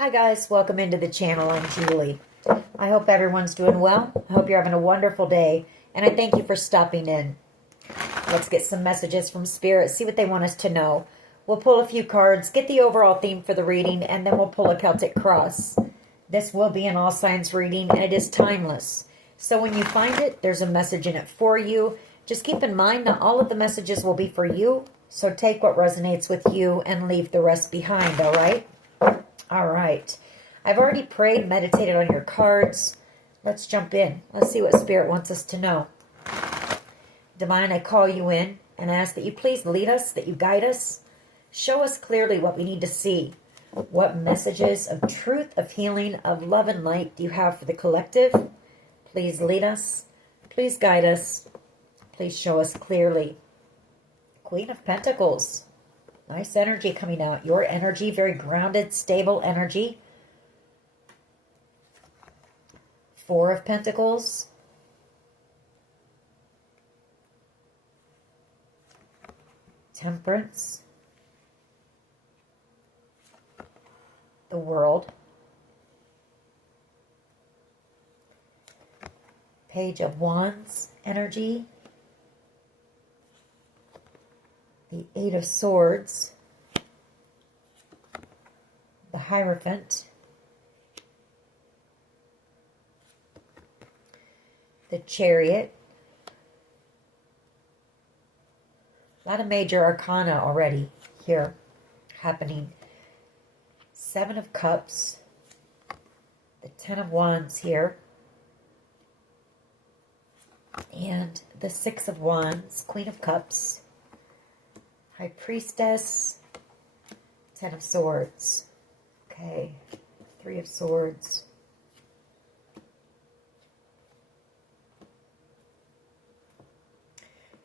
Hi guys, welcome into the channel. I'm Julie. I hope everyone's doing well. I hope you're having a wonderful day, and I thank you for stopping in. Let's get some messages from Spirit, see what they want us to know. We'll pull a few cards, get the overall theme for the reading, and then we'll pull a Celtic cross. This will be an all signs reading, and it is timeless. So when you find it, there's a message in it for you. Just keep in mind, not all of the messages will be for you, so take what resonates with you and leave the rest behind, all right? All right. I've already prayed, meditated on your cards. Let's jump in. Let's see what Spirit wants us to know. Divine, I call you in and ask that you please lead us, that you guide us. Show us clearly what we need to see. What messages of truth, of healing, of love and light do you have for the collective? Please lead us. Please guide us. Please show us clearly. Queen of Pentacles. Nice energy coming out. Your energy, very grounded, stable energy. Four of Pentacles. Temperance. The World. Page of Wands energy. The Eight of Swords, the Hierophant, the Chariot. A lot of major arcana already here happening. Seven of Cups, the Ten of Wands here, and the Six of Wands, Queen of Cups. High Priestess, Ten of Swords. Okay, Three of Swords.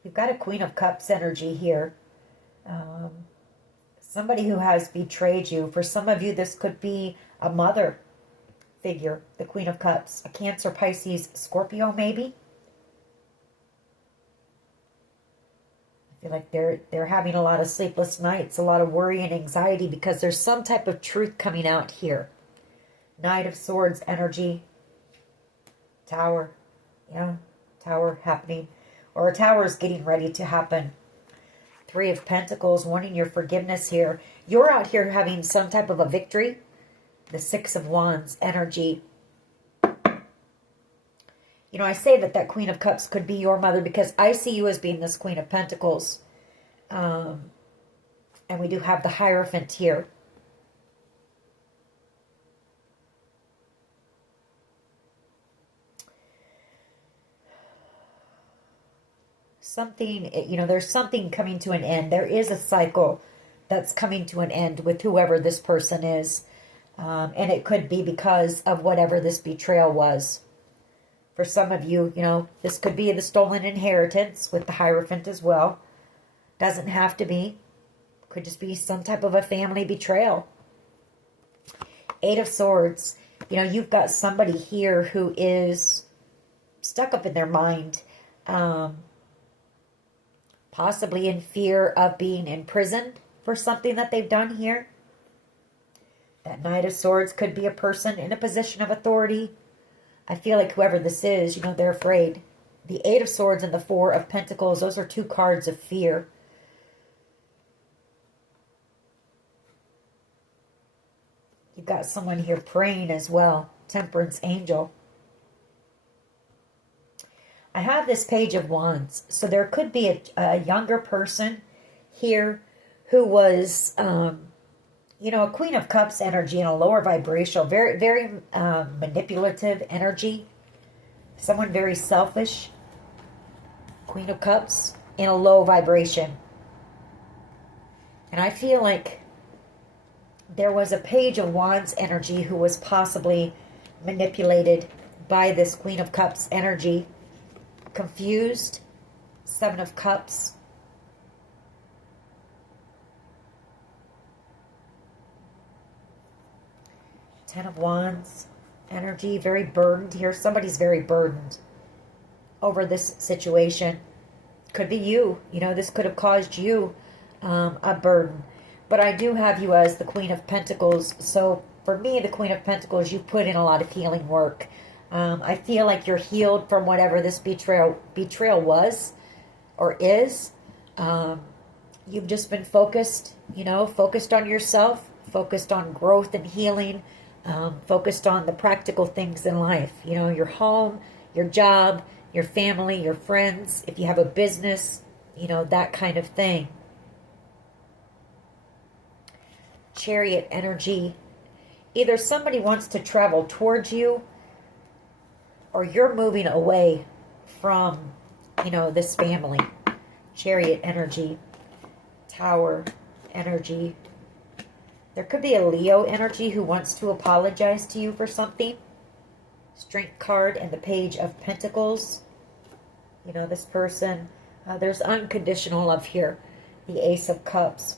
You've got a Queen of Cups energy here. Somebody who has betrayed you. For some of you, this could be a mother figure, the Queen of Cups. A Cancer, Pisces, Scorpio, maybe. Like they're having a lot of sleepless nights, a lot of worry and anxiety because there's some type of truth coming out here. Knight of Swords energy. Tower. Yeah, tower happening. Or a tower is getting ready to happen. Three of Pentacles, wanting your forgiveness here. You're out here having some type of a victory. The Six of Wands energy. You know, I say that Queen of Cups could be your mother because I see you as being this Queen of Pentacles. And we do have the Hierophant here. Something, you know, there's something coming to an end. There is a cycle that's coming to an end with whoever this person is. And it could be because of whatever this betrayal was. For some of you, you know, this could be the stolen inheritance with the Hierophant as well. Doesn't have to be. Could just be some type of a family betrayal. Eight of Swords. You know, you've got somebody here who is stuck up in their mind. Possibly in fear of being imprisoned for something that they've done here. That Knight of Swords could be a person in a position of authority. I feel like whoever this is, you know, they're afraid. The Eight of Swords and the Four of Pentacles, those are two cards of fear. You've got someone here praying as well. Temperance angel. I have this Page of Wands. So there could be a younger person here who was... you know, a Queen of Cups energy in a lower vibrational, very, very manipulative energy. Someone very selfish. Queen of Cups in a low vibration. And I feel like there was a Page of Wands energy who was possibly manipulated by this Queen of Cups energy. Confused. Seven of Cups. Ten of Wands energy, very burdened here. Somebody's very burdened over this situation. Could be you. You know, this could have caused you a burden. But I do have you as the Queen of Pentacles. So for me, the Queen of Pentacles, you put in a lot of healing work. I feel like you're healed from whatever this betrayal was or is. You've just been focused, focused on yourself, focused on growth and healing, focused on the practical things in life. Your home, your job, your family, your friends, if you have a business, that kind of thing. Chariot energy. Either somebody wants to travel towards you, or you're moving away from, this family. Chariot energy. Tower energy. There could be a Leo energy who wants to apologize to you for something. Strength card and the Page of Pentacles. This person, there's unconditional love here. The Ace of Cups.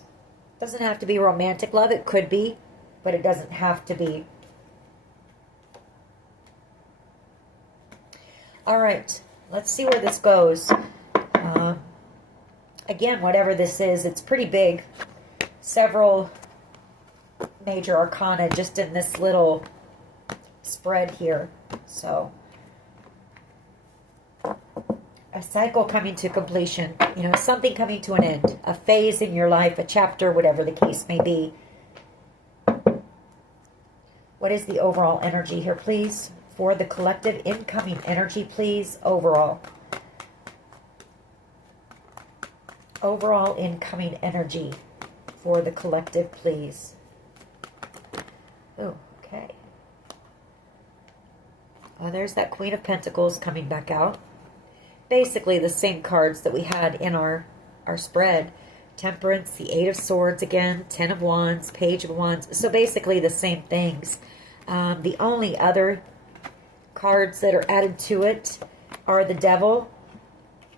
Doesn't have to be romantic love. It could be, but it doesn't have to be. All right, let's see where this goes. Again, whatever this is, it's pretty big. Several major arcana just in this little spread here. So, a cycle coming to completion. Something coming to an end. A phase in your life, a chapter, whatever the case may be. What is the overall energy here, please? For the collective, incoming energy, please. Overall. Overall incoming energy for the collective, please. Oh, okay. Oh, there's that Queen of Pentacles coming back out. Basically the same cards that we had in our spread. Temperance, the Eight of Swords again, Ten of Wands, Page of Wands. So basically the same things. The only other cards that are added to it are the Devil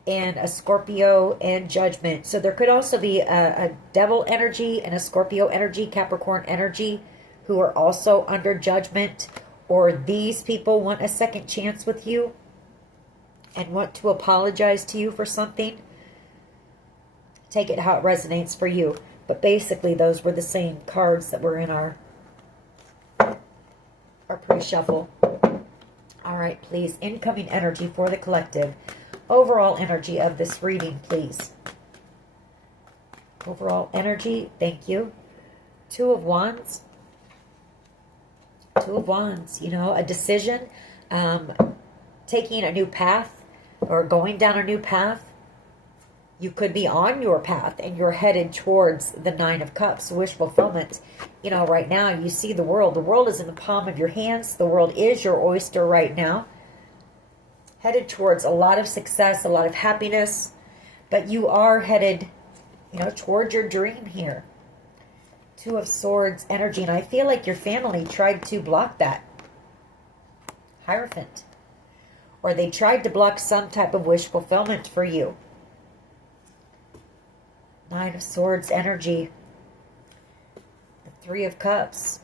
and a Scorpio and Judgment. So there could also be a Devil energy and a Scorpio energy, Capricorn energy, who are also under judgment, or these people want a second chance with you and want to apologize to you for something. Take it how it resonates for you. But basically those were the same cards that were in our pre-shuffle. All right, please. Incoming energy for the collective. Overall energy of this reading, please. Overall energy, thank you. Two of Wands. Two of Wands, a decision, taking a new path or going down a new path. You could be on your path and you're headed towards the Nine of Cups, wish fulfillment. Right now you see the world. The world is in the palm of your hands. The world is your oyster right now. Headed towards a lot of success, a lot of happiness, but you are headed, towards your dream here. Two of Swords energy, and I feel like your family tried to block that. Hierophant. Or they tried to block some type of wish fulfillment for you. Nine of Swords energy. The Three of Cups.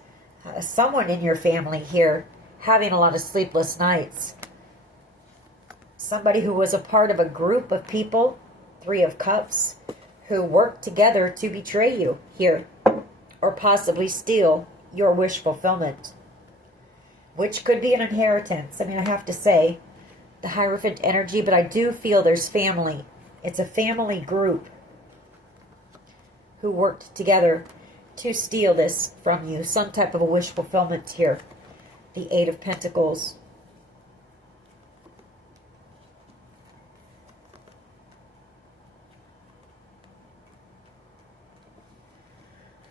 Someone in your family here having a lot of sleepless nights. Somebody who was a part of a group of people, Three of Cups, who worked together to betray you here, or possibly steal your wish fulfillment, which could be an inheritance. I have to say, the Hierophant energy, but I do feel there's family. It's a family group who worked together to steal this from you, some type of a wish fulfillment here. The Eight of Pentacles.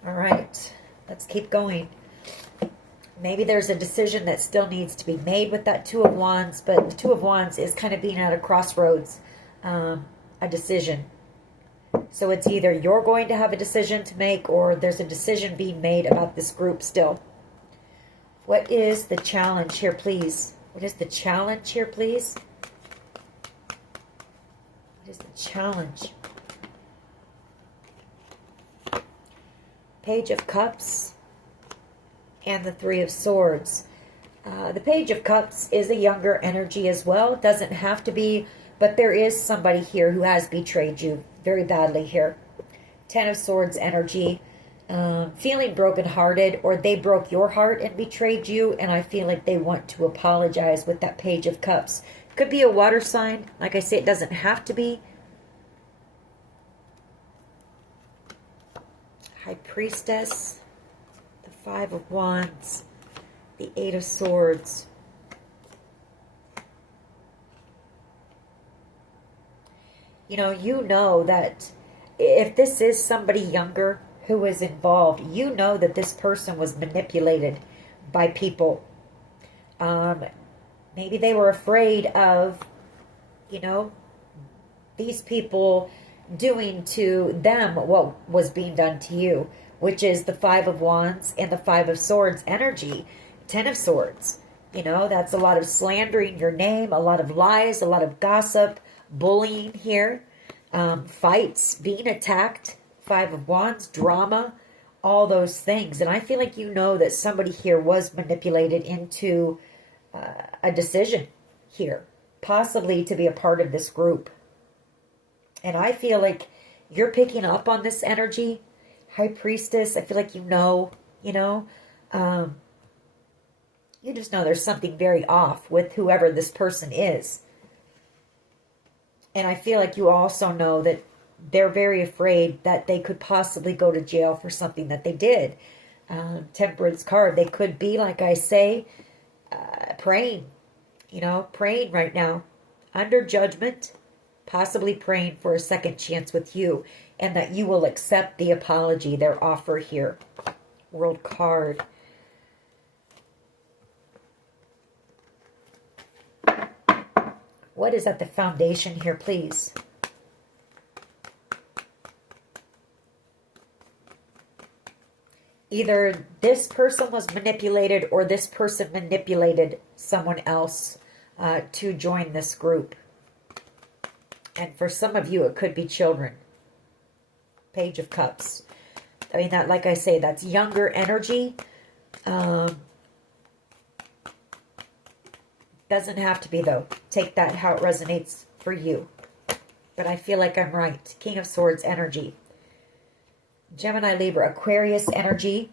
All right, let's keep going. Maybe there's a decision that still needs to be made with that Two of Wands, but the Two of Wands is kind of being at a crossroads, a decision. So it's either you're going to have a decision to make, or there's a decision being made about this group still. What is the challenge here, please? What is the challenge here, please? What is the challenge? Page of Cups and the Three of Swords. The Page of Cups is a younger energy as well. It doesn't have to be, but there is somebody here who has betrayed you very badly here. Ten of Swords energy. feeling brokenhearted, or they broke your heart and betrayed you, and I feel like they want to apologize with that Page of Cups. Could be a water sign. Like I say, it doesn't have to be. High Priestess, the Five of Wands, the Eight of Swords. You know that if this is somebody younger who is involved, you know that this person was manipulated by people. Maybe they were afraid of, these people doing to them what was being done to you, which is the Five of Wands and the Five of Swords energy. Ten of Swords. That's a lot of slandering your name, a lot of lies, a lot of gossip, bullying here, fights, being attacked, Five of Wands, drama, all those things. And I feel like that somebody here was manipulated into a decision here, possibly to be a part of this group. And I feel like you're picking up on this energy, High Priestess. I feel like you just know there's something very off with whoever this person is. And I feel like you also know that they're very afraid that they could possibly go to jail for something that they did. Temperance card. They could be, like I say, praying. Praying right now. Under judgment. Possibly praying for a second chance with you. And that you will accept the apology, their offer here. World card. What is at the foundation here, please? Either this person was manipulated or this person manipulated someone else to join this group. And for some of you, it could be children. Page of Cups. I mean, that, like I say, that's younger energy. Doesn't have to be, though. Take that how it resonates for you. But I feel like I'm right. King of Swords energy. Gemini, Libra, Aquarius energy.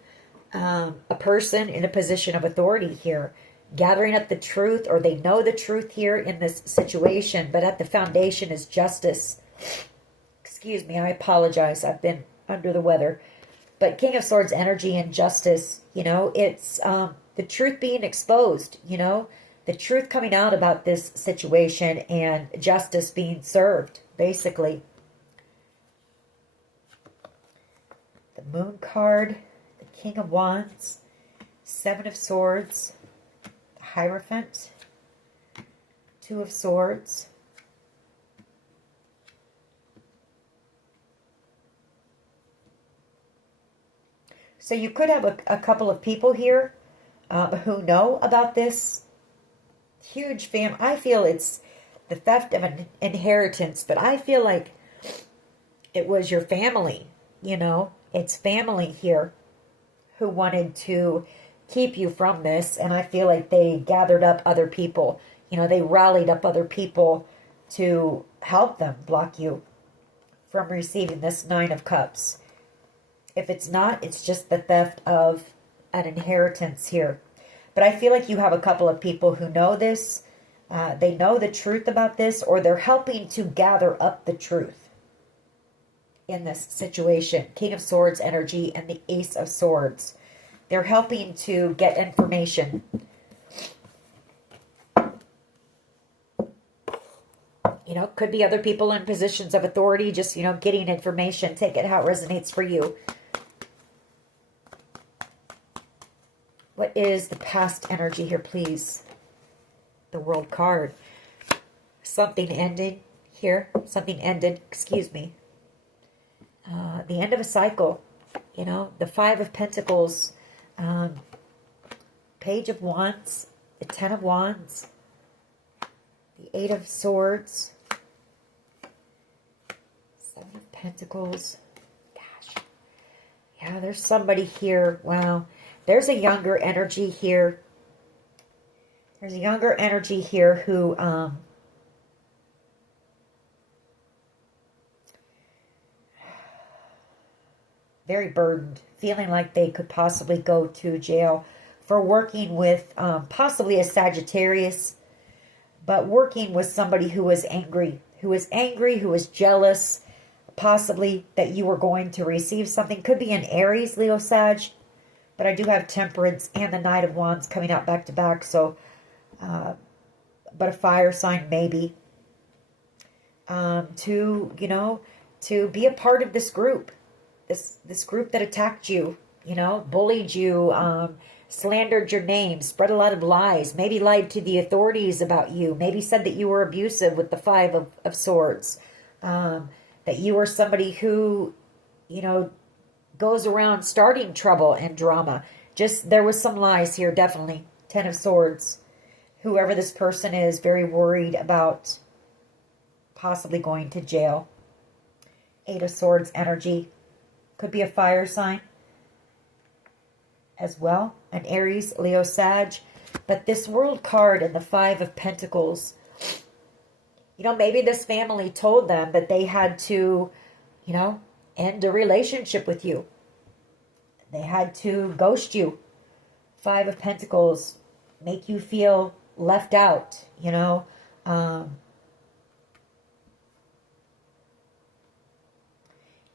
A person in a position of authority here. Gathering up the truth, or they know the truth here in this situation. But at the foundation is justice. Excuse me, I apologize. I've been under the weather. But King of Swords energy and justice, it's the truth being exposed, the truth coming out about this situation and justice being served, basically. The Moon card, the King of Wands, Seven of Swords, the Hierophant, Two of Swords. So you could have a couple of people here who know about this huge family. I feel it's the theft of an inheritance, but I feel like it was your family, It's family here who wanted to keep you from this, and I feel like they gathered up other people. They rallied up other people to help them block you from receiving this Nine of Cups. If it's not, it's just the theft of an inheritance here. But I feel like you have a couple of people who know this. They know the truth about this, or they're helping to gather up the truth in this situation. King of Swords energy and the Ace of Swords. They're helping to get information. Could be other people in positions of authority, just, getting information. Take it how it resonates for you. What is the past energy here, please? The World card. Something ending here. Something ended. Excuse me. The end of a cycle. The Five of Pentacles. Page of Wands. The Ten of Wands. The Eight of Swords. Seven of Pentacles. Gosh. Yeah, there's somebody here. Wow. There's a younger energy here. There's a younger energy here who very burdened, feeling like they could possibly go to jail for working with possibly a Sagittarius, but working with somebody who was angry, who was jealous, possibly that you were going to receive something. Could be an Aries, Leo, Sag, but I do have Temperance and the Knight of Wands coming out back to back, so, but a fire sign maybe, to, you know, to be a part of this group, this group that attacked you, you know, bullied you, slandered your name, spread a lot of lies, maybe lied to the authorities about you, maybe said that you were abusive with the Five of Swords, that you were somebody who, you know, goes around starting trouble and drama. Just, there was some lies here, definitely. Ten of Swords. Whoever this person is, very worried about possibly going to jail. Eight of Swords energy. Could be a fire sign as well. An Aries, Leo, Sag. But this World card and the Five of Pentacles, you know, maybe this family told them that they had to, you know, end a relationship with you. They had to ghost you. Five of Pentacles, make you feel left out, you know.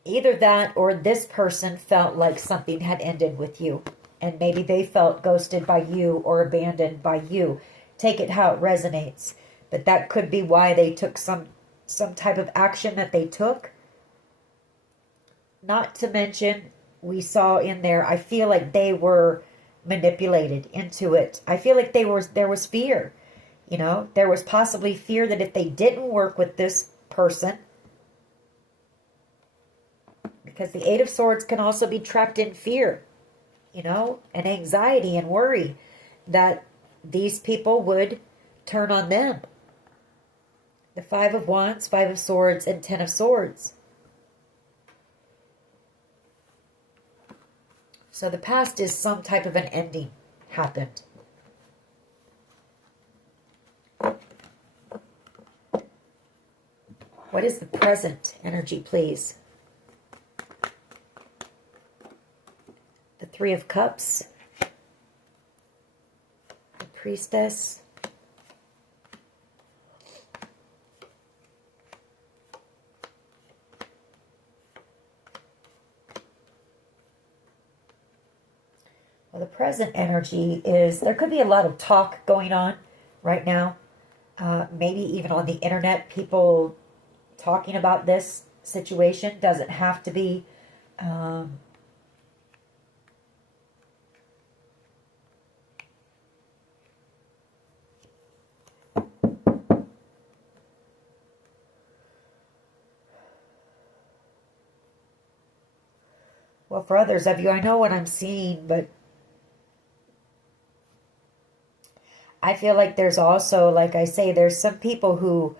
Either that or this person felt like something had ended with you. And maybe they felt ghosted by you or abandoned by you. Take it how it resonates. But that could be why they took some type of action that they took. Not to mention, we saw in there, I feel like they were manipulated into it. I feel like there was fear. You know, there was possibly fear that if they didn't work with this person, because the Eight of Swords can also be trapped in fear, you know, and anxiety and worry that these people would turn on them. The Five of Wands, Five of Swords, and Ten of Swords. So the past is some type of an ending happened. What is the present energy, please? The Three of Cups. The Priestess. Well, the present energy is, there could be a lot of talk going on right now. Maybe even on the internet, people talking about this situation. Doesn't have to be well, for others of you, I know what I'm seeing, but I feel like there's also, like I say, there's some people who,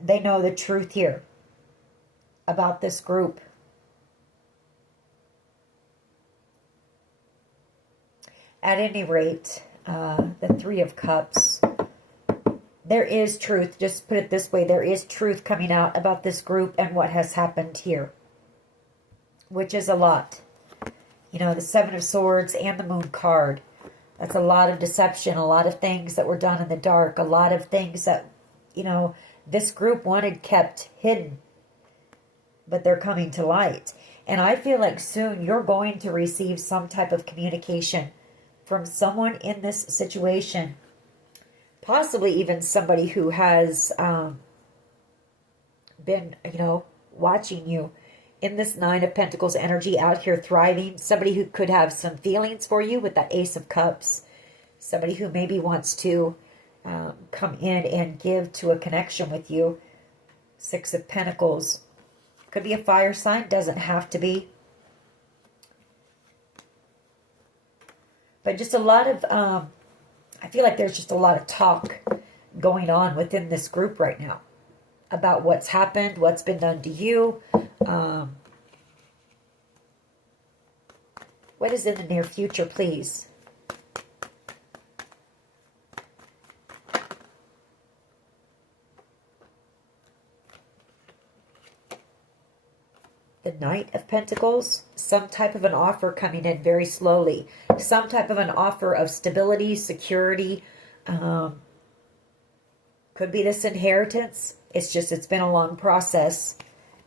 they know the truth here about this group. At any rate, the Three of Cups, there is truth. Just put it this way, there is truth coming out about this group and what has happened here, which is a lot. You know, the Seven of Swords and the Moon card. That's a lot of deception, a lot of things that were done in the dark, a lot of things that, you know, this group wanted kept hidden, but they're coming to light. And I feel like soon you're going to receive some type of communication from someone in this situation, possibly even somebody who has been, you know, watching you in this Nine of Pentacles energy, out here thriving. Somebody who could have some feelings for you with that Ace of Cups. Somebody who maybe wants to come in and give to a connection with you. Six of Pentacles. Could be a fire sign. Doesn't have to be. But just a lot of, I feel like there's just a lot of talk going on within this group right now about what's happened, what's been done to you. What is in the near future, please? The Knight of Pentacles. Some type of an offer coming in very slowly. Some type of an offer of stability, security. Could be this inheritance. It's been a long process.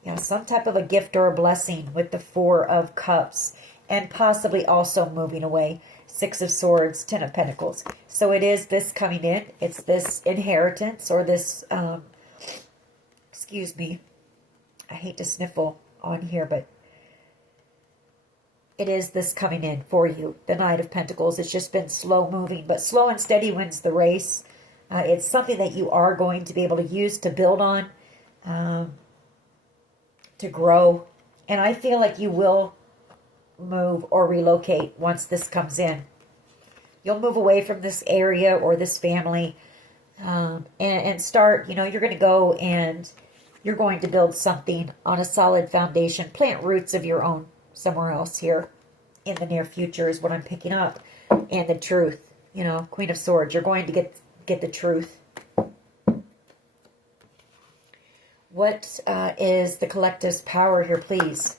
You know, some type of a gift or a blessing with the Four of Cups. And possibly also moving away. Six of Swords, Ten of Pentacles. So it is this coming in. It's this inheritance or this, excuse me. I hate to sniffle on here, but it is this coming in for you. The Knight of Pentacles. It's just been slow moving, but slow and steady wins the race. It's something that you are going to be able to use to build on, to grow. And I feel like you will move or relocate once this comes in. You'll move away from this area or this family and start, you know, you're going to go and you're going to build something on a solid foundation, plant roots of your own somewhere else here in the near future is what I'm picking up. And the truth, you know, Queen of Swords, you're going to get the truth. What is the collective's power here, please?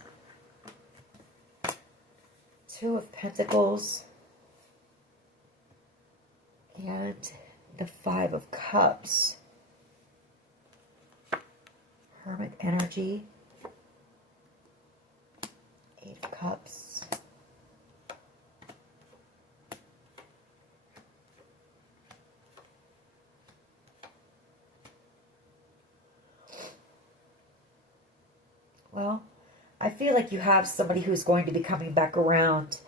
Two of Pentacles and the Five of Cups. Hermit energy. Eight of Cups. Well, I feel like you have somebody who's going to be coming back around.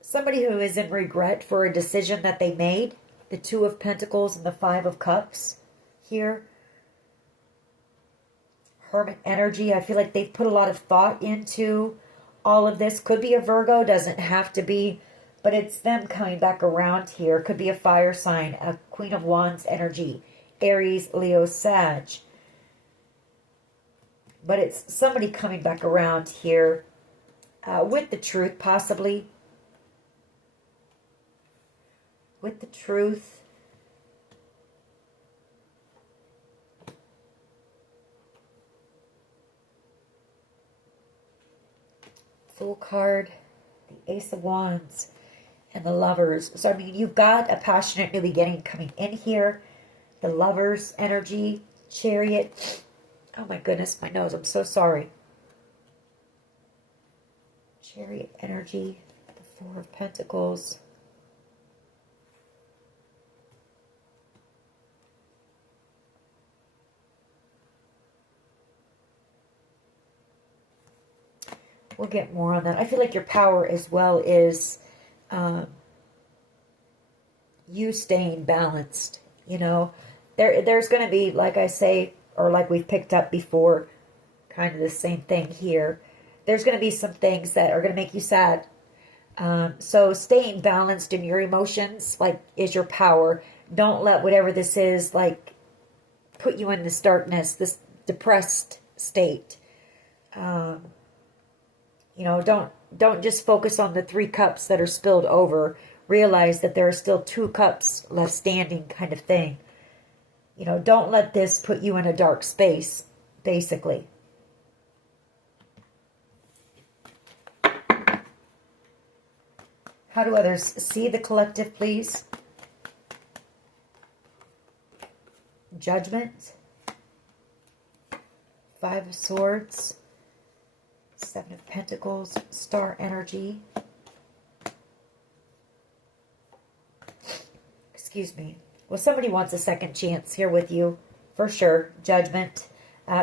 Somebody who is in regret for a decision that they made. The Two of Pentacles and the Five of Cups here. Hermit energy. I feel like they've put a lot of thought into all of this. Could be a Virgo. Doesn't have to be. But it's them coming back around here. Could be a fire sign. A Queen of Wands energy. Aries, Leo, Sag. But it's somebody coming back around here with the truth, possibly. With the truth. Fool card, the Ace of Wands, and the Lovers. So, I mean, you've got a passionate new beginning coming in here. The Lovers energy, Chariot. Oh my goodness, my nose, I'm so sorry. Chariot energy, the Four of Pentacles. We'll get more on that. I feel like your power as well is you staying balanced. You know, there's going to be, like I say, or like we've picked up before, kind of the same thing here. There's going to be some things that are going to make you sad. So staying balanced in your emotions, like, is your power. Don't let whatever this is, like, put you in this darkness, this depressed state. You know, don't just focus on the 3 cups that are spilled over. Realize that there are still 2 cups left standing, kind of thing. You know, don't let this put you in a dark space, basically. How do others see the collective, please? Judgment. 5 of Swords. 7 of Pentacles. Star energy. Excuse me. Well, somebody wants a second chance here with you, for sure. Judgment.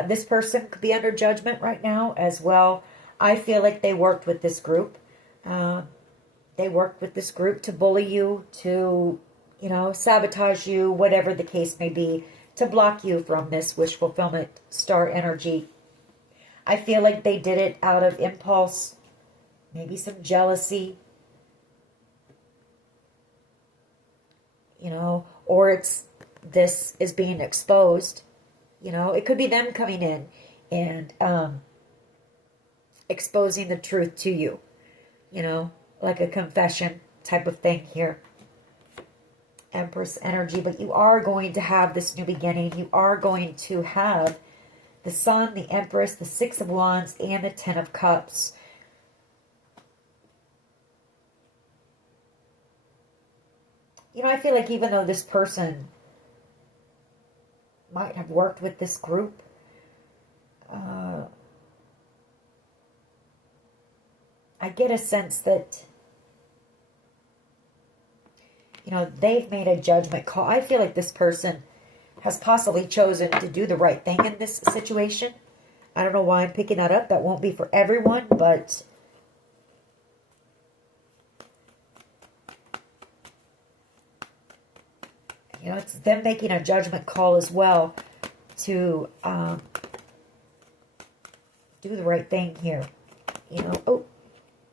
This person could be under judgment right now as well. I feel like they worked with this group. They worked with this group to bully you, to, you know, sabotage you, whatever the case may be, to block you from this wish fulfillment, star energy. I feel like they did it out of impulse, maybe some jealousy, you know, or this is being exposed. You know, it could be them coming in and exposing the truth to you, you know, like a confession type of thing here. Empress energy, but you are going to have this new beginning. You are going to have the Sun, the Empress, the Six of Wands, and the Ten of Cups. You know, I feel like even though this person might have worked with this group, I get a sense that, you know, they've made a judgment call. I feel like this person has possibly chosen to do the right thing in this situation. I don't know why I'm picking that up. That won't be for everyone, but you know, it's them making a judgment call as well to do the right thing here. You know, oh,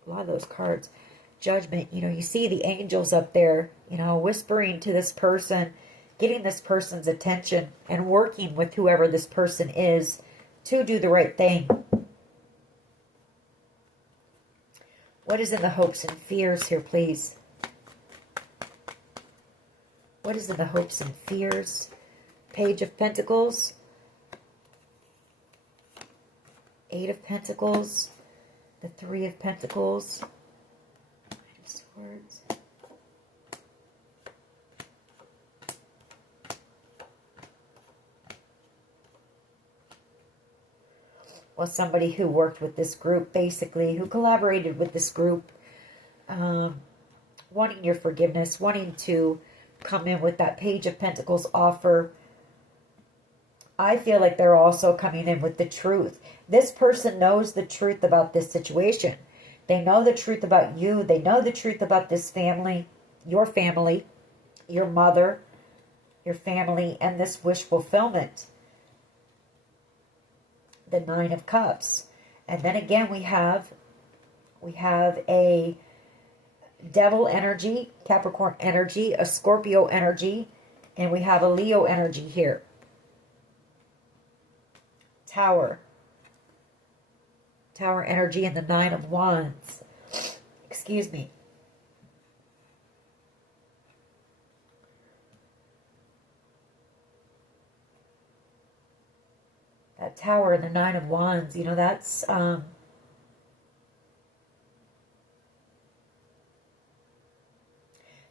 a lot of those cards. Judgment, you know, you see the angels up there, you know, whispering to this person, getting this person's attention and working with whoever this person is to do the right thing. What is in the hopes and fears here, please? What is in the hopes and fears? Page of Pentacles. Eight of Pentacles. The Three of Pentacles. Knight of Swords. Well, somebody who worked with this group, basically, who collaborated with this group, wanting your forgiveness, wanting to come in with that Page of Pentacles offer. I feel like they're also coming in with the truth. This person knows the truth about this situation. They know the truth about you. They know the truth about this family, your mother, your family, and this wish fulfillment. The Nine of Cups. And then again we have a Devil energy, Capricorn energy, a Scorpio energy, and we have a Leo energy here. Tower energy and the Nine of Wands. Excuse me. That Tower and the Nine of Wands, you know, that's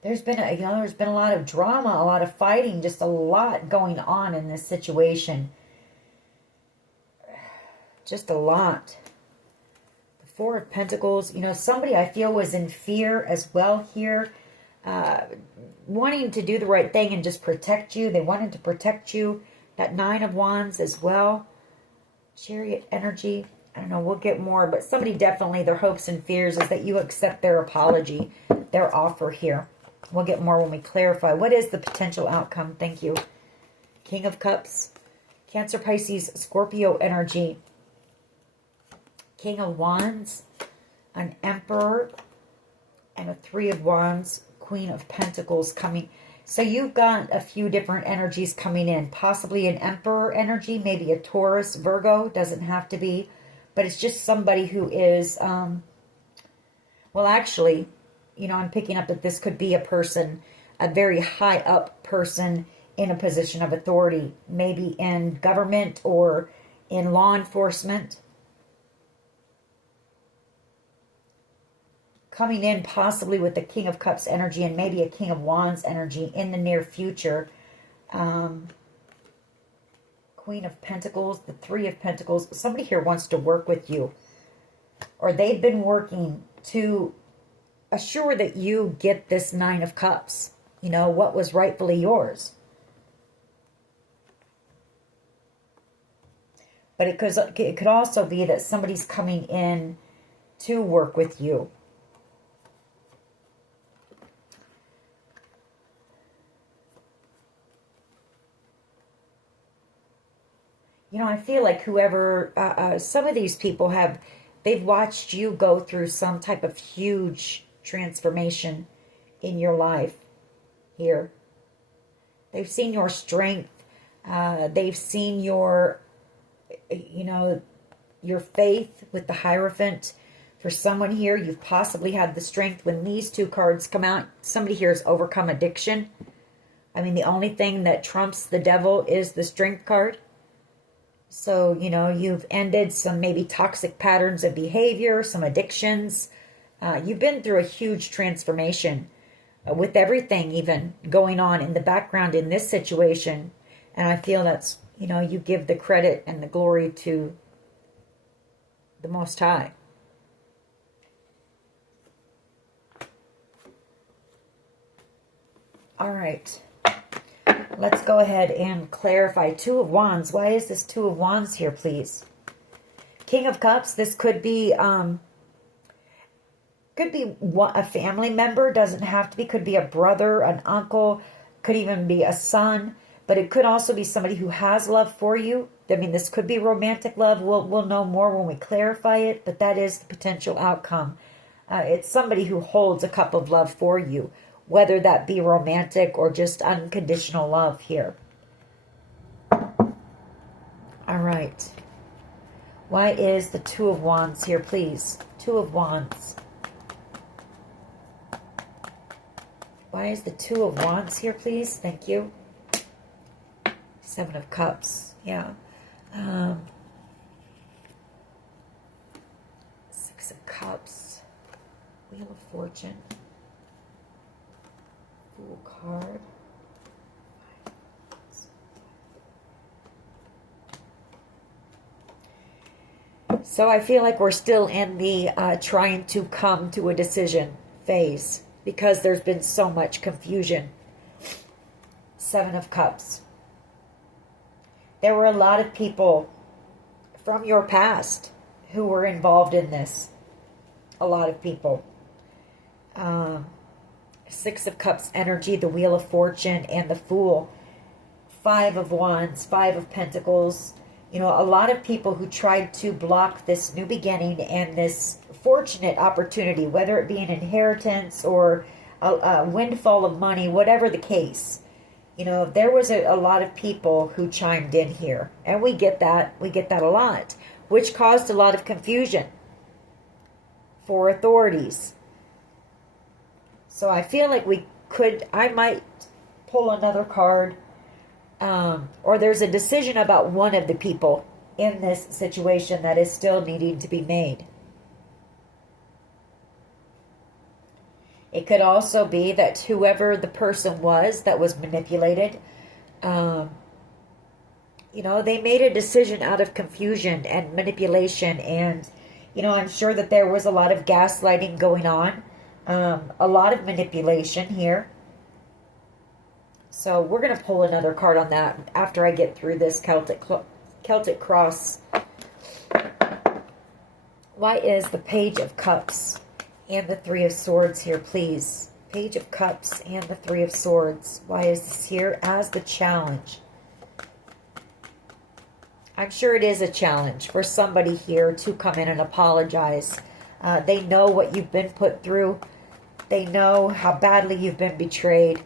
there's been a lot of drama, a lot of fighting, just a lot going on in this situation. Just a lot. The Four of Pentacles, you know, somebody I feel was in fear as well here, wanting to do the right thing and just protect you. They wanted to protect you. That Nine of Wands as well. Chariot energy. I don't know, we'll get more, but somebody definitely, their hopes and fears is that you accept their apology, their offer here. We'll get more when we clarify. What is the potential outcome? Thank you. King of Cups. Cancer, Pisces, Scorpio energy. King of Wands. An Emperor. And a Three of Wands. Queen of Pentacles coming. So you've got a few different energies coming in. Possibly an Emperor energy. Maybe a Taurus, Virgo. Doesn't have to be. But it's just somebody who is... well, actually... You know, I'm picking up that this could be a person, a very high up person in a position of authority, maybe in government or in law enforcement. Coming in possibly with the King of Cups energy and maybe a King of Wands energy in the near future. Queen of Pentacles, the Three of Pentacles. Somebody here wants to work with you. Or they've been working to... assure that you get this Nine of Cups. You know, what was rightfully yours. But it could also be that somebody's coming in to work with you. You know, I feel like whoever, some of these people they've watched you go through some type of huge transformation in your life here. They've seen your strength. They've seen your, you know, your faith with the Hierophant. For someone here, you've possibly had the strength. When these two cards come out, somebody here has overcome addiction. I mean, the only thing that trumps the Devil is the Strength card. So, you've ended some maybe toxic patterns of behavior, some addictions. You've been through a huge transformation with everything even going on in the background in this situation. And I feel that's, you give the credit and the glory to the Most High. All right. Let's go ahead and clarify. Two of Wands. Why is this Two of Wands here, please? King of Cups. This could be a family member. Doesn't have to be. Could be a brother, an uncle. Could even be a son. But it could also be somebody who has love for you. I mean, this could be romantic love. We'll know more when we clarify it. But that is the potential outcome. It's somebody who holds a cup of love for you, whether that be romantic or just unconditional love here. All right. Why is the Two of Wands here, please? Two of Wands. Why is the Two of Wands here, please? Thank you. Seven of Cups. Yeah. Six of Cups. Wheel of Fortune. Fool card. So I feel like we're still in the trying to come to a decision phase because there's been so much confusion. Seven of Cups. There were a lot of people from your past who were involved in this. A lot of people. Six of Cups energy, the Wheel of Fortune, and the Fool. Five of Wands, Five of Pentacles. A lot of people who tried to block this new beginning and this fortunate opportunity, whether it be an inheritance or a windfall of money, whatever the case. There was a lot of people who chimed in here. And we get that. We get that a lot. Which caused a lot of confusion for authorities. So I feel like I might pull another card. Or there's a decision about one of the people in this situation that is still needing to be made. It could also be that whoever the person was that was manipulated, they made a decision out of confusion and manipulation. And, I'm sure that there was a lot of gaslighting going on, a lot of manipulation here. So we're going to pull another card on that after I get through this Celtic Cross. Why is the Page of Cups and the Three of Swords here, please? Page of Cups and the Three of Swords. Why is this here as the challenge? I'm sure it is a challenge for somebody here to come in and apologize. They know what you've been put through. They know how badly you've been betrayed.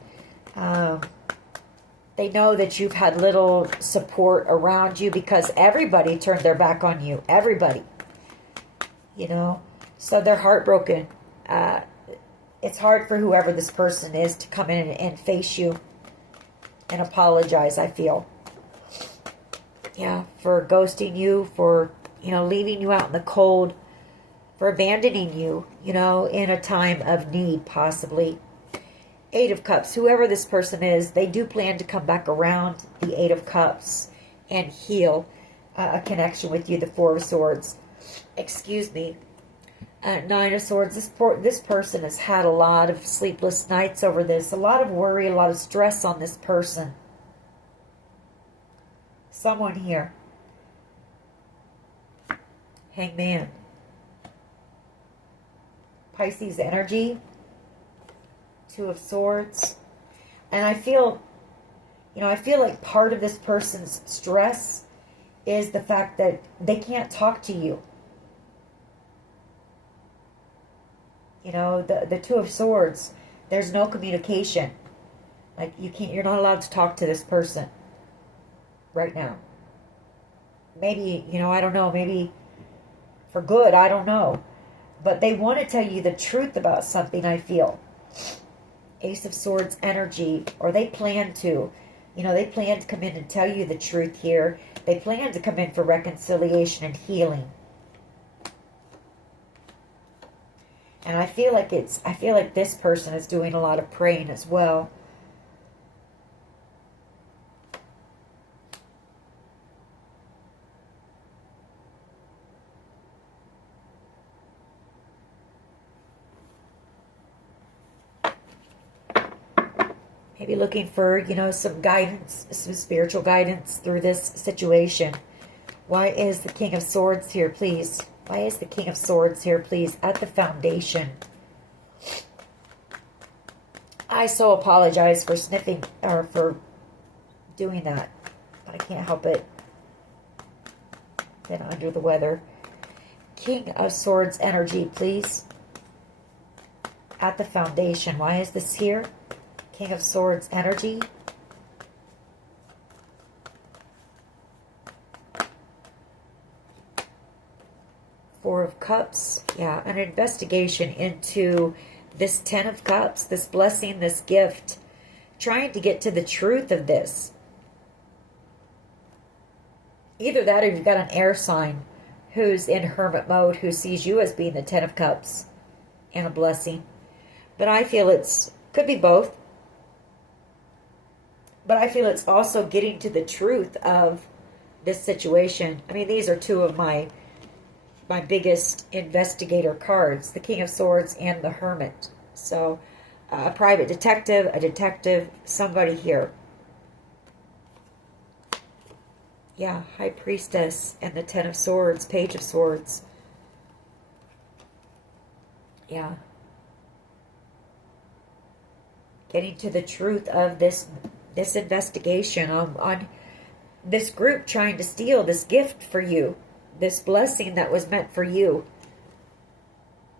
They know that you've had little support around you because everybody turned their back on you. Everybody. So they're heartbroken. It's hard for whoever this person is to come in and face you and apologize, I feel. Yeah, for ghosting you, for, leaving you out in the cold, for abandoning you, in a time of need, possibly. Eight of Cups. Whoever this person is, they do plan to come back around the Eight of Cups and heal a connection with you. The Four of Swords. Excuse me. Nine of Swords. This person has had a lot of sleepless nights over this. A lot of worry, a lot of stress on this person. Someone here. Hangman. Pisces energy. Two of Swords. And I feel like part of this person's stress is the fact that they can't talk to you. The Two of Swords, there's no communication. Like you're not allowed to talk to this person right now. Maybe, I don't know, maybe for good, I don't know. But they want to tell you the truth about something, I feel. Ace of Swords energy, or they plan to. You know, they plan to come in and tell you the truth here. They plan to come in for reconciliation and healing. And I feel like this person is doing a lot of praying as well. Maybe looking for, you know, some guidance, some spiritual guidance through this situation. Why is the King of Swords here, please? Why is the King of Swords here, please? At the foundation. I so apologize for sniffing, or for doing that. But I can't help it. Been under the weather. King of Swords energy, please. At the foundation. Why is this here? King of Swords energy. Four of Cups. Yeah, an investigation into this Ten of Cups, this blessing, this gift. Trying to get to the truth of this. Either that or you've got an air sign who's in hermit mode, who sees you as being the Ten of Cups and a blessing. But I feel could be both. But I feel it's also getting to the truth of this situation. I mean, these are two of my biggest investigator cards, the King of Swords and the Hermit. So, a private detective, somebody here. Yeah, High Priestess and the Ten of Swords, Page of Swords. Yeah. Getting to the truth of this investigation on this group trying to steal this gift for you, this blessing that was meant for you.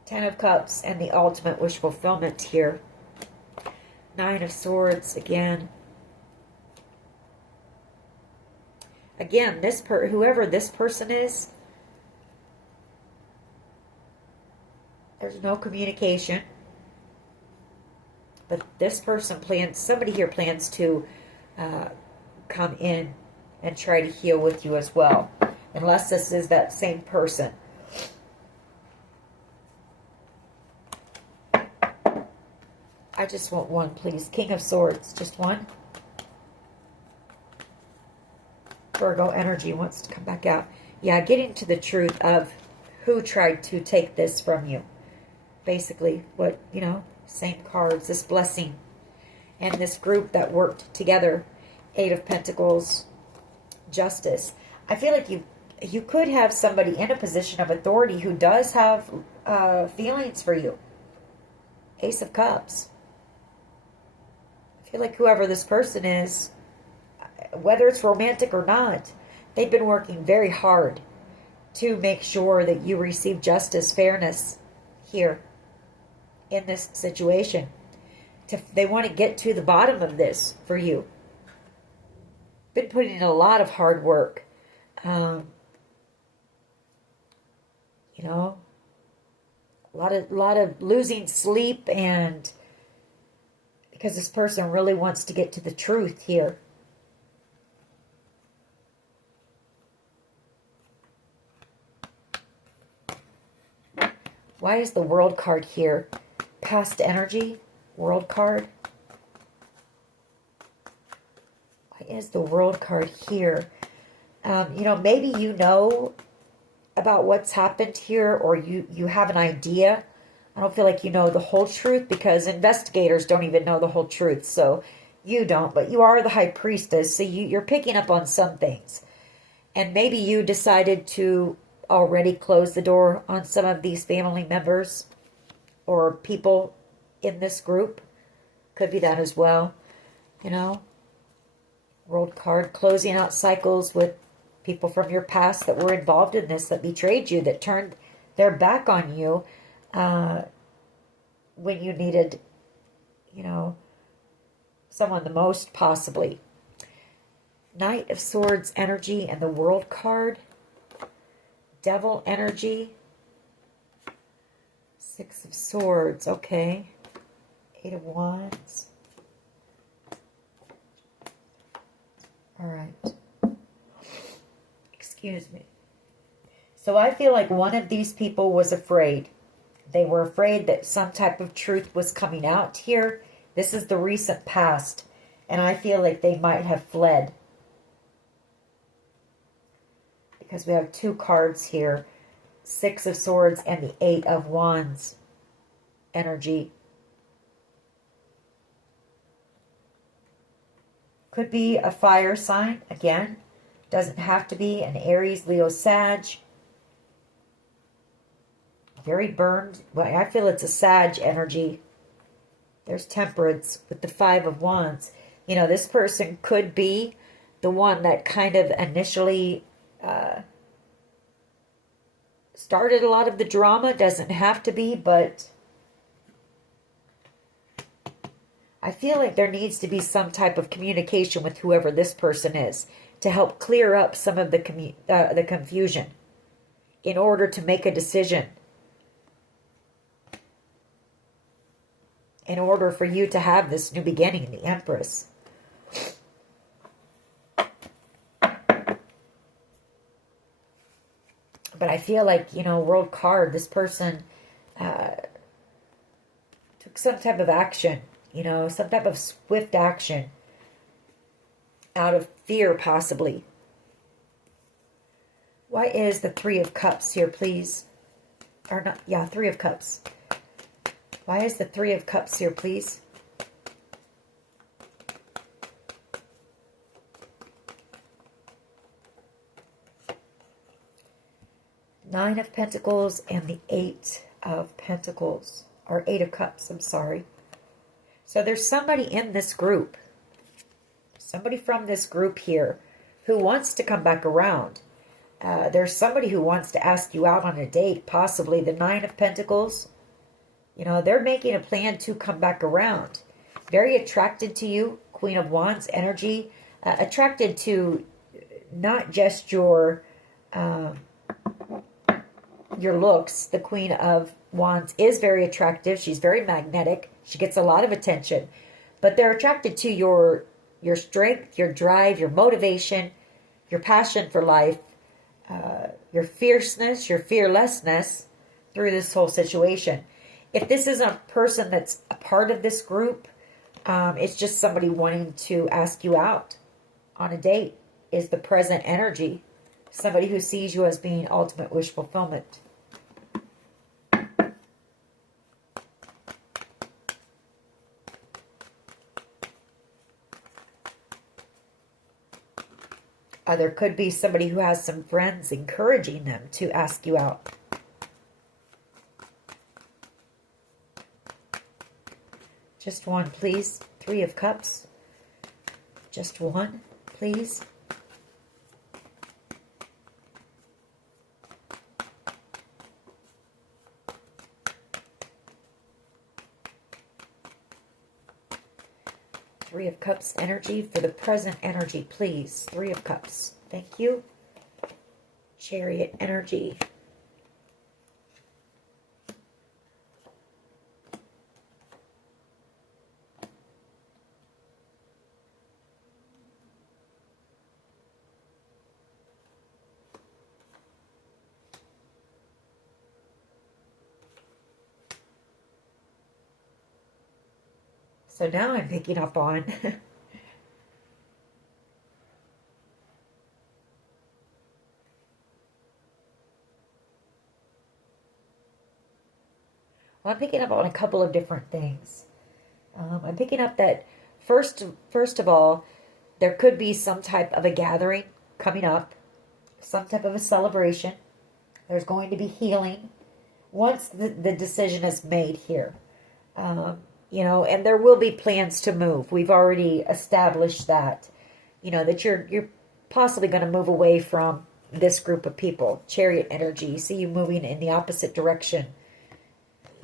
Ten of Cups and the ultimate wish fulfillment here. Nine of Swords again. Again, whoever this person is, there's no communication. But this person somebody here plans to come in and try to heal with you as well. Unless this is that same person. I just want one, please. King of Swords, just one. Virgo energy wants to come back out. Yeah, getting to the truth of who tried to take this from you. Basically, what, you know, same cards, this blessing. And this group that worked together. Eight of Pentacles, Justice. I feel like you could have somebody in a position of authority who does have feelings for you. Ace of Cups. I feel like whoever this person is, whether it's romantic or not, they've been working very hard to make sure that you receive justice, fairness here in this situation. They want to get to the bottom of this for you. Been putting in a lot of hard work. You know, a lot of losing sleep, and because this person really wants to get to the truth here. Why is the World card here? Past energy, World card. Why is the World card here? You know, maybe you know about what's happened here, or you have an idea. I don't feel like you know the whole truth, because investigators don't even know the whole truth. So you don't, but you are the High Priestess, so you're picking up on some things. And maybe you decided to already close the door on some of these family members or people in this group. Could be that as well. You know, World card, closing out cycles with people from your past that were involved in this, that betrayed you, that turned their back on you when you needed, you know, someone the most, possibly. Knight of Swords energy and the World card. Devil energy. Six of Swords, okay. Eight of Wands. All right. Excuse me. So I feel like one of these people was afraid. They were afraid that some type of truth was coming out here. This is the recent past. And I feel like they might have fled. Because we have two cards here. Six of Swords and the Eight of Wands energy. Could be a fire sign, again. Doesn't have to be an Aries, Leo, Sag. Very burned. Well, I feel it's a Sag energy. There's Temperance with the Five of Wands. You know, this person could be the one that kind of initially started a lot of the drama. Doesn't have to be, but I feel like there needs to be some type of communication with whoever this person is to help clear up some of the confusion in order to make a decision. In order for you to have this new beginning, the Empress. But I feel like, you know, World card, this person took some type of action. You know, some type of swift action. Out of fear, possibly. Why is the Three of Cups here, please? Or not, yeah, Three of Cups. Why is the Three of Cups here, please? Nine of Pentacles and the Eight of Pentacles. Or Eight of Cups, I'm sorry. So there's somebody in this group. Somebody from this group here who wants to come back around. There's somebody who wants to ask you out on a date. Possibly the Nine of Pentacles. You know, they're making a plan to come back around. Very attracted to you. Queen of Wands energy. Attracted to not just your looks. The Queen of Wands is very attractive. She's very magnetic. She gets a lot of attention. But they're attracted to your strength, your drive, your motivation, your passion for life, your fierceness, your fearlessness through this whole situation. If this isn't a person that's a part of this group, it's just somebody wanting to ask you out on a date is the present energy. Somebody who sees you as being ultimate wish fulfillment. There could be somebody who has some friends encouraging them to ask you out. Just one, please. Three of Cups. Just one, please. Three of Cups energy for the present energy, please. Three of Cups. Thank you. Chariot energy. So now I'm picking up on well, I'm picking up on a couple of different things. I'm picking up that first of all, there could be some type of a gathering coming up, some type of a celebration. There's going to be healing once the decision is made here. You know, and there will be plans to move. We've already established that, you know, that you're possibly going to move away from this group of people. Chariot energy. You see you moving in the opposite direction.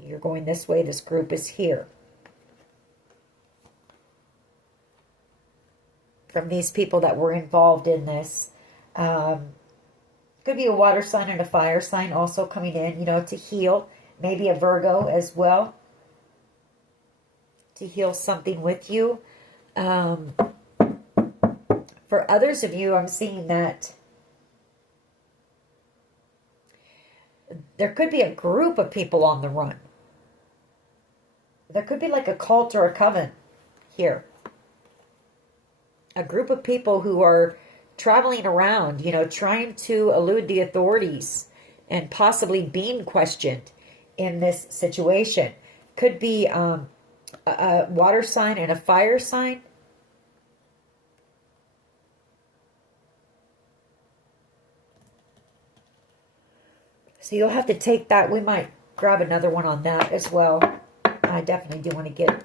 You're going this way. This group is here. From these people that were involved in this. Could be a water sign and a fire sign also coming in, you know, to heal. Maybe a Virgo as well. To heal something with you. For others of you, I'm seeing that there could be a group of people on the run. There could be like a cult or a coven here. A group of people who are traveling around, trying to elude the authorities and possibly being questioned in this situation. Could be a water sign and a fire sign. So you'll have to take that. We might grab another one on that as well. I definitely do want to get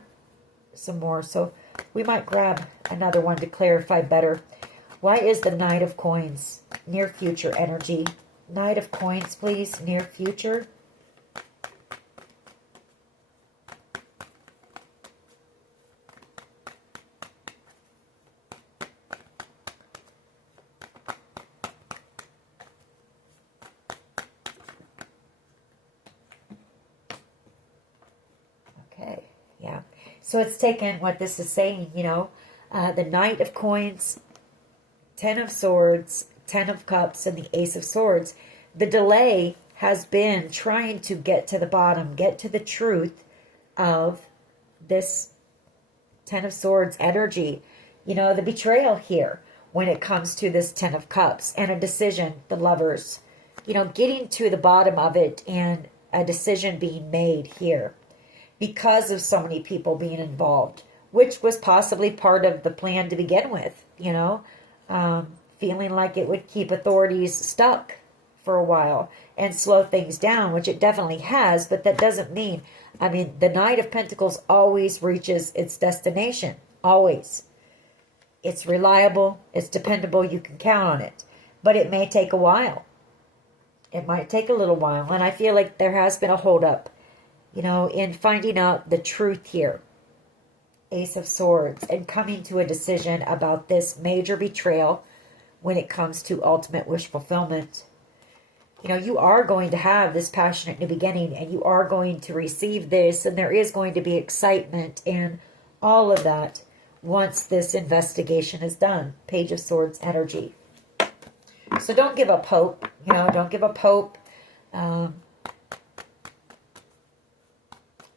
some more. So we might grab another one to clarify better. Why is the Knight of Coins near future energy? Knight of Coins, please, near future. Okay, yeah. So it's taken what this is saying, the Knight of Coins, Ten of Swords, Ten of Cups, and the Ace of Swords. The delay has been trying to get to the bottom, get to the truth of this Ten of Swords energy. The betrayal here when it comes to this Ten of Cups and a decision, the Lovers. Getting to the bottom of it and a decision being made here because of so many people being involved, which was possibly part of the plan to begin with, feeling like it would keep authorities stuck for a while and slow things down, which it definitely has, but that doesn't mean, the Knight of Pentacles always reaches its destination, always. It's reliable, it's dependable, you can count on it, but it may take a while. It might take a little while, and I feel like there has been a holdup, in finding out the truth here. Ace of Swords, and coming to a decision about this major betrayal when it comes to ultimate wish fulfillment. You are going to have this passionate new beginning, and you are going to receive this, and there is going to be excitement and all of that once this investigation is done. Page of Swords energy. So don't give up hope. Don't give up hope.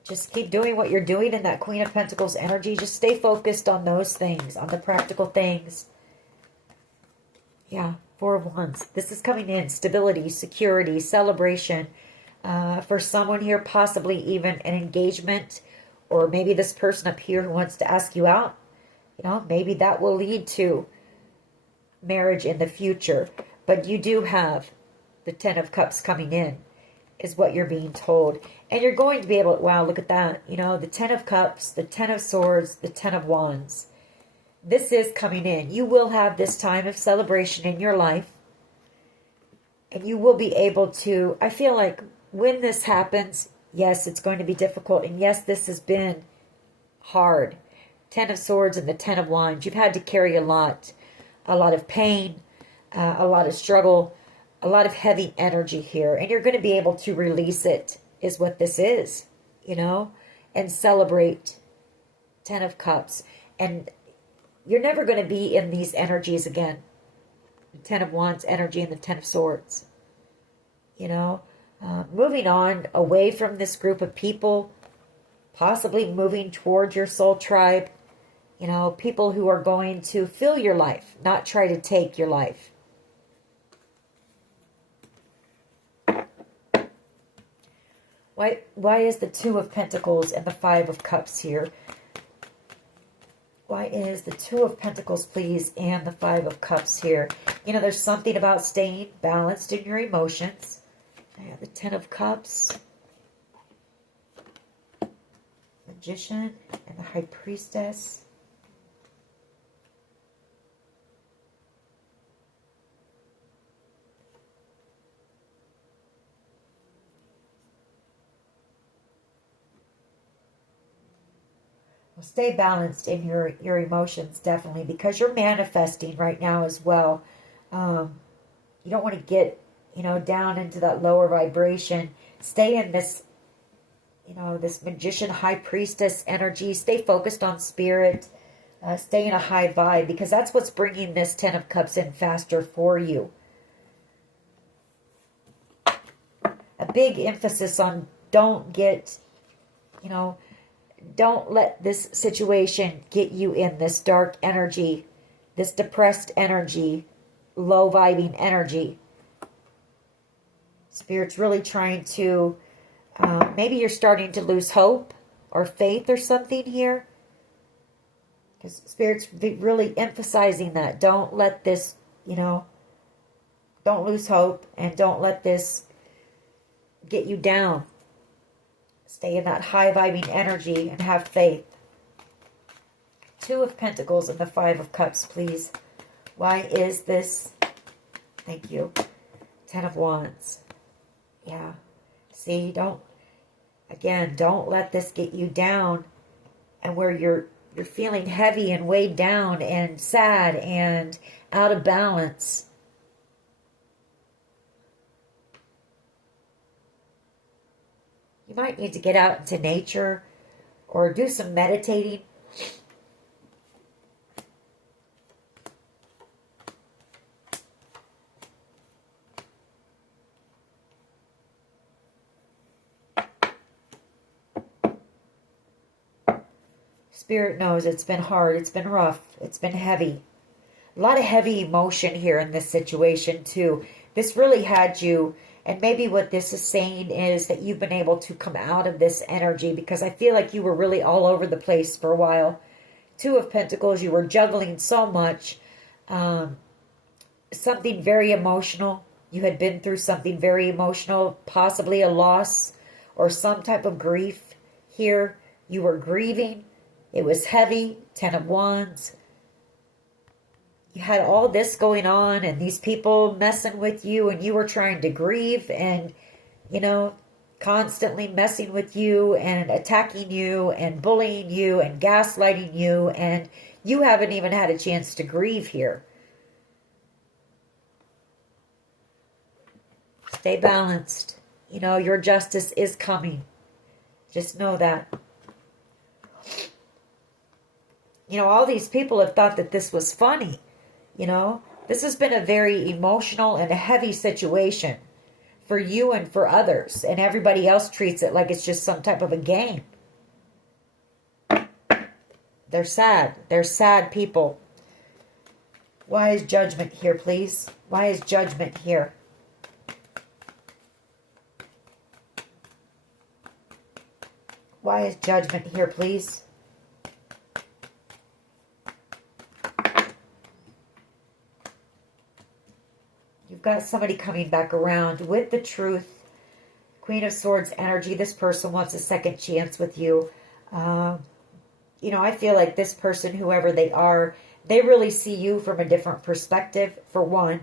Just keep doing what you're doing in that Queen of Pentacles energy. Just stay focused on those things, on the practical things. Yeah, Four of Wands. This is coming in. Stability, security, celebration. For someone here, possibly even an engagement. Or maybe this person up here who wants to ask you out. Maybe that will lead to marriage in the future. But you do have the Ten of Cups coming in, is what you're being told. And you're going to be able to, wow, look at that. The Ten of Cups, the Ten of Swords, the Ten of Wands. This is coming in. You will have this time of celebration in your life. And you will be able to, I feel like when this happens, yes, it's going to be difficult. And yes, this has been hard. Ten of Swords and the Ten of Wands. You've had to carry a lot of pain, a lot of struggle, a lot of heavy energy here. And you're going to be able to release it, is what this is, and celebrate. Ten of Cups. And you're never going to be in these energies again. The Ten of Wands energy and the Ten of Swords. Moving on away from this group of people, possibly moving towards your soul tribe. People who are going to fill your life, not try to take your life. Why is the Two of Pentacles and the Five of Cups here? Why is the Two of Pentacles, please, and the Five of Cups here? There's something about staying balanced in your emotions. The Ten of Cups, Magician, and the High Priestess. Well, stay balanced in your emotions, definitely, because you're manifesting right now as well. You don't want to get, down into that lower vibration. Stay in this, this Magician, High Priestess energy. Stay focused on spirit. Stay in a high vibe, because that's what's bringing this Ten of Cups in faster for you. A big emphasis on don't get, don't let this situation get you in this dark energy, this depressed energy, low vibing energy. Spirit's really trying to, maybe you're starting to lose hope or faith or something here. Because Spirit's really emphasizing that. Don't let this, don't lose hope, and don't let this get you down. Stay in that high vibing energy and have faith. Two of Pentacles and the Five of Cups, please. Why is this? Thank you. Ten of Wands. Yeah. See, don't let this get you down, and where you're feeling heavy and weighed down and sad and out of balance. You might need to get out into nature or do some meditating. Spirit knows it's been hard, it's been rough, it's been heavy. A lot of heavy emotion here in this situation too. This really had you, and maybe what this is saying is that you've been able to come out of this energy, because I feel like you were really all over the place for a while. Two of Pentacles, you were juggling so much. Something very emotional. You had been through something very emotional, possibly a loss or some type of grief here. You were grieving. It was heavy. Ten of Wands. You had all this going on, and these people messing with you, and you were trying to grieve, and, constantly messing with you and attacking you and bullying you and gaslighting you, and you haven't even had a chance to grieve here. Stay balanced. Your justice is coming. Just know that. All these people have thought that this was funny. This has been a very emotional and a heavy situation for you and for others. And everybody else treats it like it's just some type of a game. They're sad. They're sad people. Why is Judgment here, please? Why is Judgment here? Why is Judgment here, please? You've got somebody coming back around with the truth. Queen of Swords energy. This person wants a second chance with you. I feel like this person, whoever they are, they really see you from a different perspective, for one.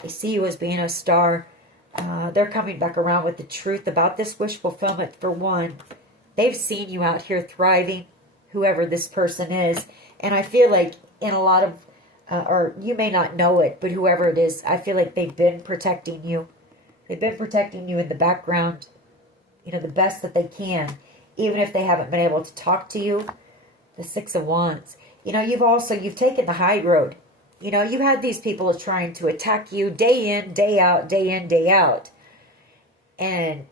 They see you as being a star. They're coming back around with the truth about this wish fulfillment, for one. They've seen you out here thriving, whoever this person is. And I feel like in a lot of, or you may not know it, but whoever it is, I feel like they've been protecting you. They've been protecting you in the background, the best that they can, even if they haven't been able to talk to you. The Six of Wands. You've taken the high road. You had these people trying to attack you day in, day out, day in, day out. And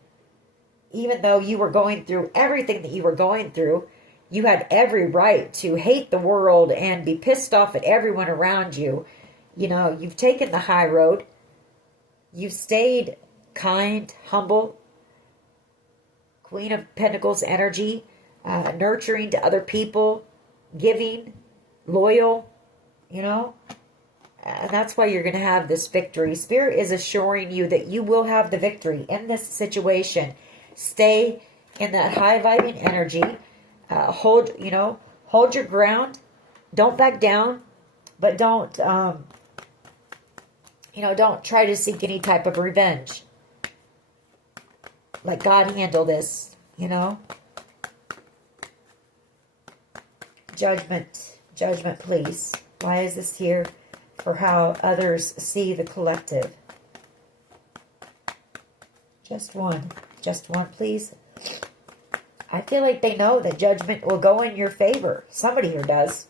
even though you were going through everything that you were going through, you had every right to hate the world and be pissed off at everyone around you. You've taken the high road. You've stayed kind, humble. Queen of Pentacles energy, nurturing to other people, giving, loyal, And that's why you're going to have this victory. Spirit is assuring you that you will have the victory in this situation. Stay in that high vibing energy. Hold your ground. Don't back down, but don't try to seek any type of revenge. Let God handle this, Judgment, please. Why is this here? For how others see the collective. Just one, please. I feel like they know that judgment will go in your favor. Somebody here does.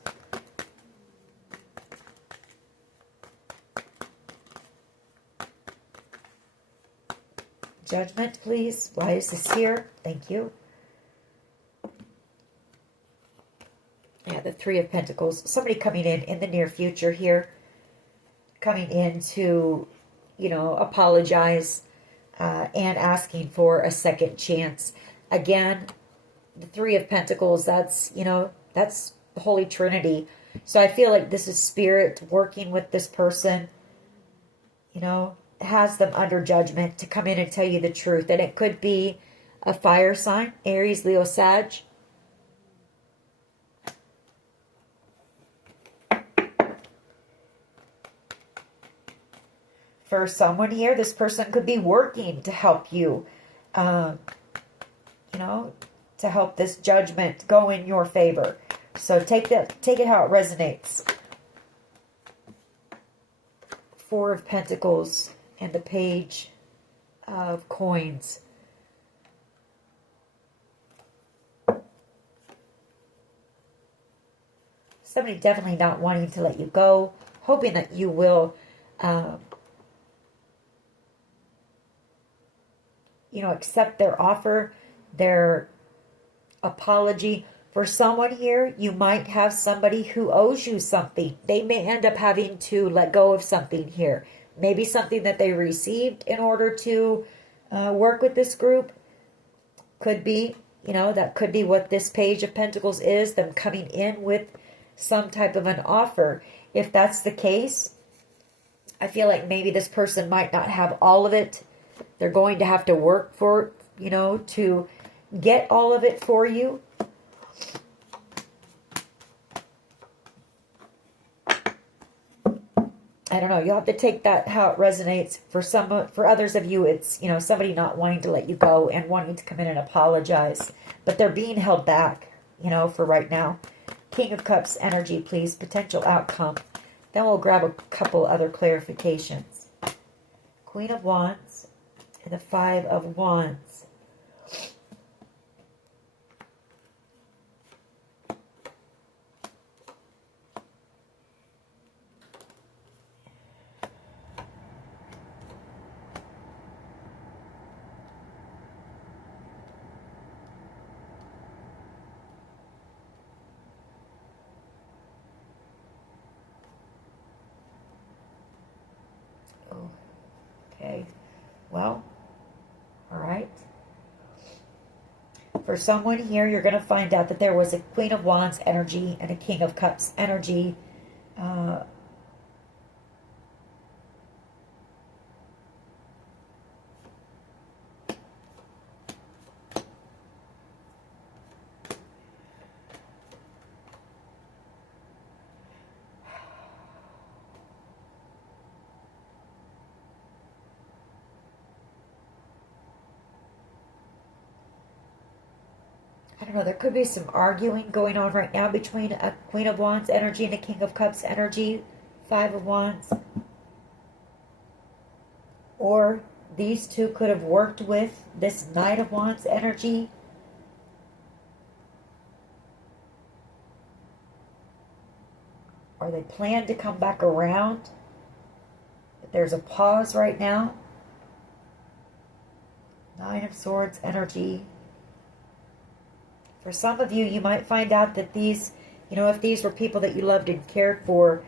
Judgment, please. Why is this here? Thank you. Yeah, the Three of Pentacles. Somebody coming in the near future here. Coming in to, you know, apologize and asking for a second chance. Again, the Three of Pentacles, that's, you know, that's the Holy Trinity. So I feel like this is Spirit working with this person, you know, has them under judgment to come in and tell you the truth. And it could be a fire sign, Aries, Leo, Sag. For someone here, this person could be working to help you, you know, to help this judgment go in your favor. So take it how it resonates. Four of Pentacles and the Page of Coins. Somebody definitely not wanting to let you go, hoping that you will, you know, accept their offer, their apology. For someone here, you might have somebody who owes you something. They may end up having to let go of something here. Maybe something that they received in order to work with this group. Could be, you know, that could be what this Page of Pentacles is, them coming in with some type of an offer. If that's the case, I feel like maybe this person might not have all of it. They're going to have to work for, you know, to get all of it for you. I don't know. You'll have to take that how it resonates. For others of you, it's, you know, somebody not wanting to let you go and wanting to come in and apologize. But they're being held back, you know, for right now. King of Cups energy, please. Potential outcome. Then we'll grab a couple other clarifications. Queen of Wands and the Five of Wands. Okay, well, all right. For someone here, you're going to find out that there was a Queen of Wands energy and a King of Cups energy. I don't know, there could be some arguing going on right now between a Queen of Wands energy and a King of Cups energy, Five of Wands. Or these two could have worked with this Knight of Wands energy. Or they plan to come back around. But there's a pause right now. Nine of Swords energy. For some of you, you might find out that these, you know, if these were people that you loved and cared for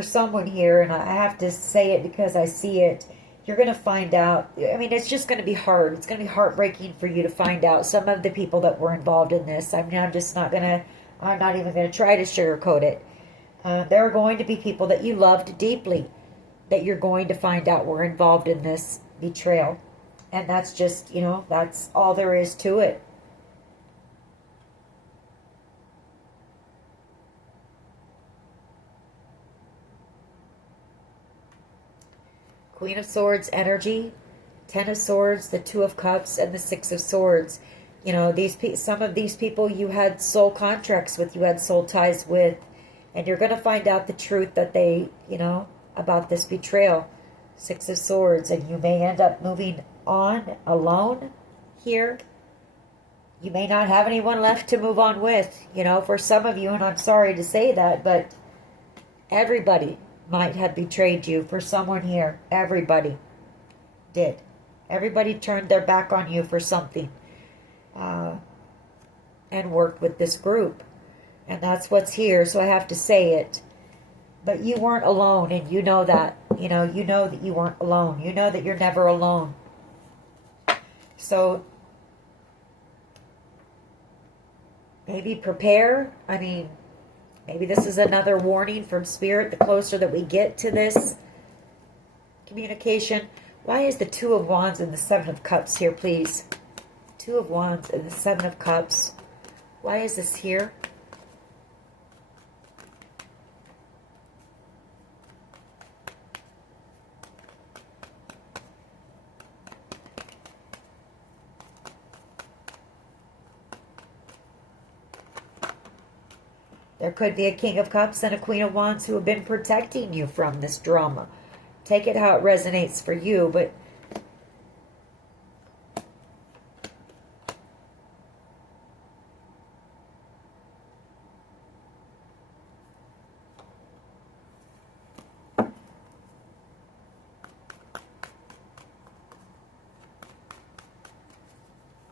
someone here, and I have to say it because I see it, you're going to find out, I mean, it's just going to be hard. It's going to be heartbreaking for you to find out some of the people that were involved in this. I'm not even going to try to sugarcoat it. There are going to be people that you loved deeply that you're going to find out were involved in this betrayal. And that's just, you know, that's all there is to it. Queen of Swords energy, Ten of Swords, the Two of Cups, and the Six of Swords. You know, some of these people you had soul contracts with, you had soul ties with, and you're going to find out the truth that they, you know, about this betrayal. Six of Swords, and you may end up moving on alone here. You may not have anyone left to move on with, you know, for some of you, and I'm sorry to say that, but everybody might have betrayed you for someone here. Everybody did. Everybody turned their back on you for something and worked with this group. And that's what's here, so I have to say it. But you weren't alone, and you know that. You know that you weren't alone. You know that you're never alone. So maybe prepare. I mean, maybe this is another warning from Spirit. The closer that we get to this communication. Why is the Two of Wands and the Seven of Cups here, please? Two of Wands and the Seven of Cups. Why is this here? There could be a King of Cups and a Queen of Wands who have been protecting you from this drama. Take it how it resonates for you, but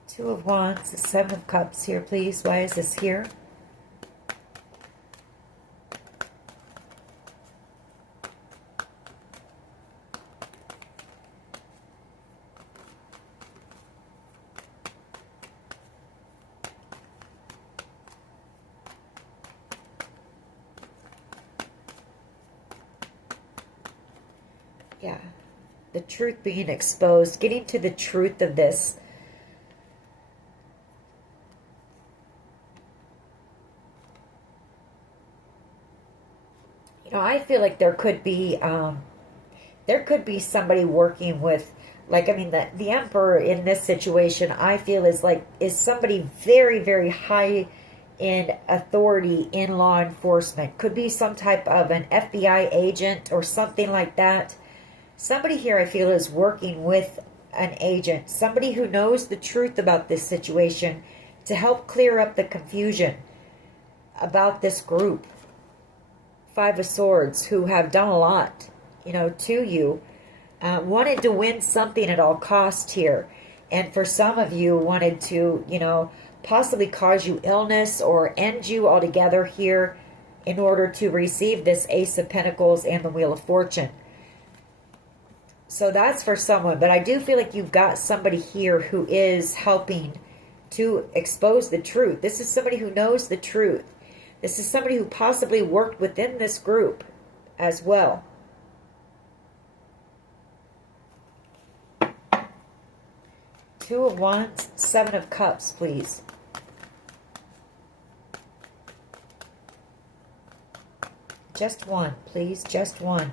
Two of Wands, the Seven of Cups here, please. Why is this here? Yeah, the truth being exposed, getting to the truth of this. You know, I feel like there could be somebody working with, like, I mean, the Emperor in this situation, I feel is somebody very, very high in authority in law enforcement. Could be some type of an FBI agent or something like that. Somebody here, I feel, is working with an agent, somebody who knows the truth about this situation to help clear up the confusion about this group. Five of Swords, who have done a lot, you know, to you, wanted to win something at all cost here. And for some of you, wanted to, you know, possibly cause you illness or end you altogether here in order to receive this Ace of Pentacles and the Wheel of Fortune. So that's for someone, but I do feel like you've got somebody here who is helping to expose the truth. This is somebody who knows the truth. This is somebody who possibly worked within this group as well. Two of Wands, Seven of Cups, please. Just one, please, just one.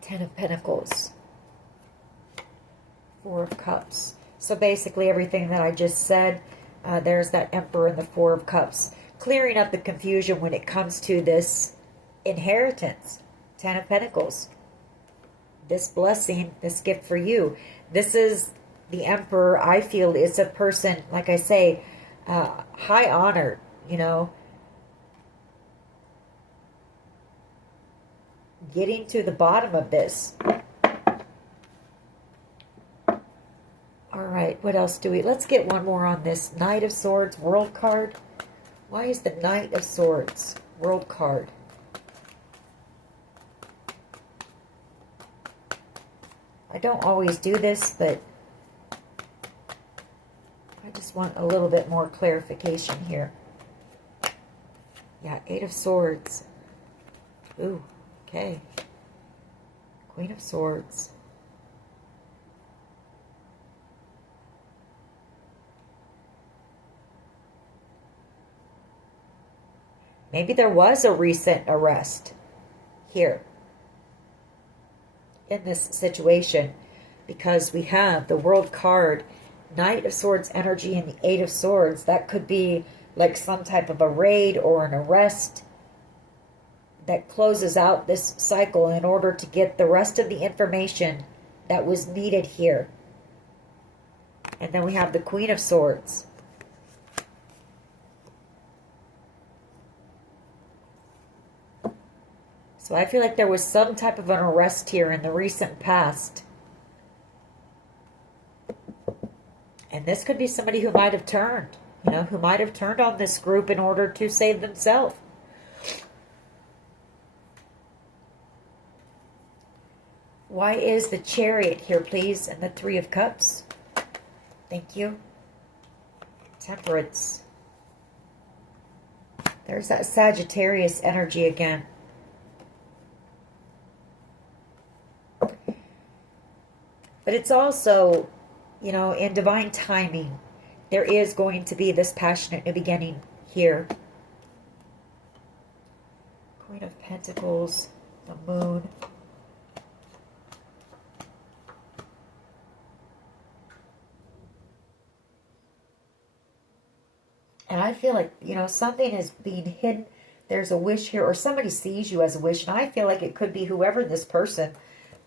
Ten of Pentacles, Four of Cups. So basically everything that I just said, there's that Emperor and the Four of Cups. Clearing up the confusion when it comes to this inheritance. Ten of Pentacles. This blessing, this gift for you. This is the Emperor, I feel, is a person, like I say, high honored, you know. Getting to the bottom of this. All right, what else do we... Let's get one more on this. Knight of Swords, World card. Why is the Knight of Swords, World card? I don't always do this, but I just want a little bit more clarification here. Yeah, Eight of Swords. Ooh. Okay. Queen of Swords. Maybe there was a recent arrest here in this situation, because we have the World card, Knight of Swords energy, and the Eight of Swords. That could be like some type of a raid or an arrest that closes out this cycle in order to get the rest of the information that was needed here. And then we have the Queen of Swords. So I feel like there was some type of an arrest here in the recent past. And this could be somebody who might have turned, you know, who might have turned on this group in order to save themselves. Why is the Chariot here, please? And the Three of Cups. Thank you. Temperance. There's that Sagittarius energy again. But it's also, you know, in divine timing, there is going to be this passionate new beginning here. Queen of Pentacles, the Moon. And I feel like, you know, something is being hidden. There's a wish here, or somebody sees you as a wish. And I feel like it could be whoever this person,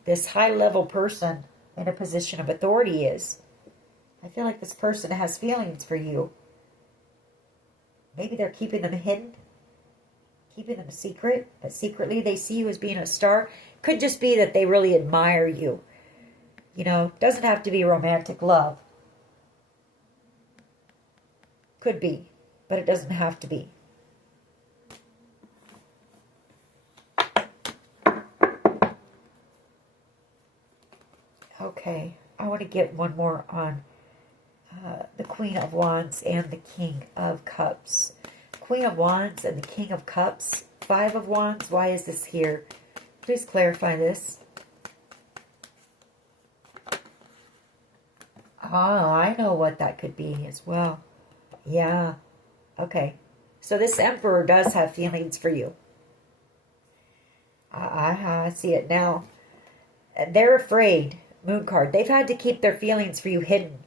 this high-level person in a position of authority is. I feel like this person has feelings for you. Maybe they're keeping them hidden, keeping them a secret, but secretly they see you as being a star. Could just be that they really admire you. You know, doesn't have to be romantic love. Could be, but it doesn't have to be. Okay, I want to get one more on the Queen of Wands and the King of Cups. Queen of Wands and the King of Cups. Five of Wands. Why is this here? Please clarify this. Ah, I know what that could be as well. Yeah. Okay. So this Emperor does have feelings for you. I see it now. They're afraid. Moon card. They've had to keep their feelings for you hidden.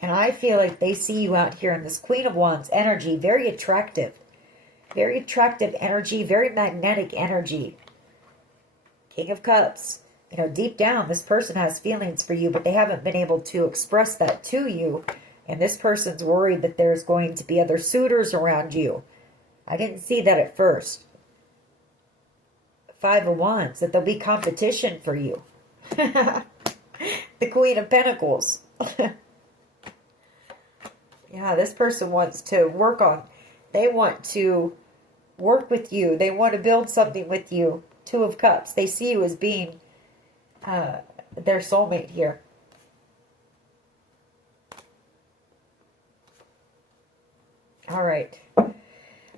And I feel like they see you out here in this Queen of Wands energy. Very attractive. Very attractive energy. Very magnetic energy. King of Cups. You know, deep down, this person has feelings for you, but they haven't been able to express that to you. And this person's worried that there's going to be other suitors around you. I didn't see that at first. Five of Wands. That there'll be competition for you. The Queen of Pentacles. Yeah, this person wants to work on. They want to work with you. They want to build something with you. Two of Cups. They see you as being their soulmate here. All right.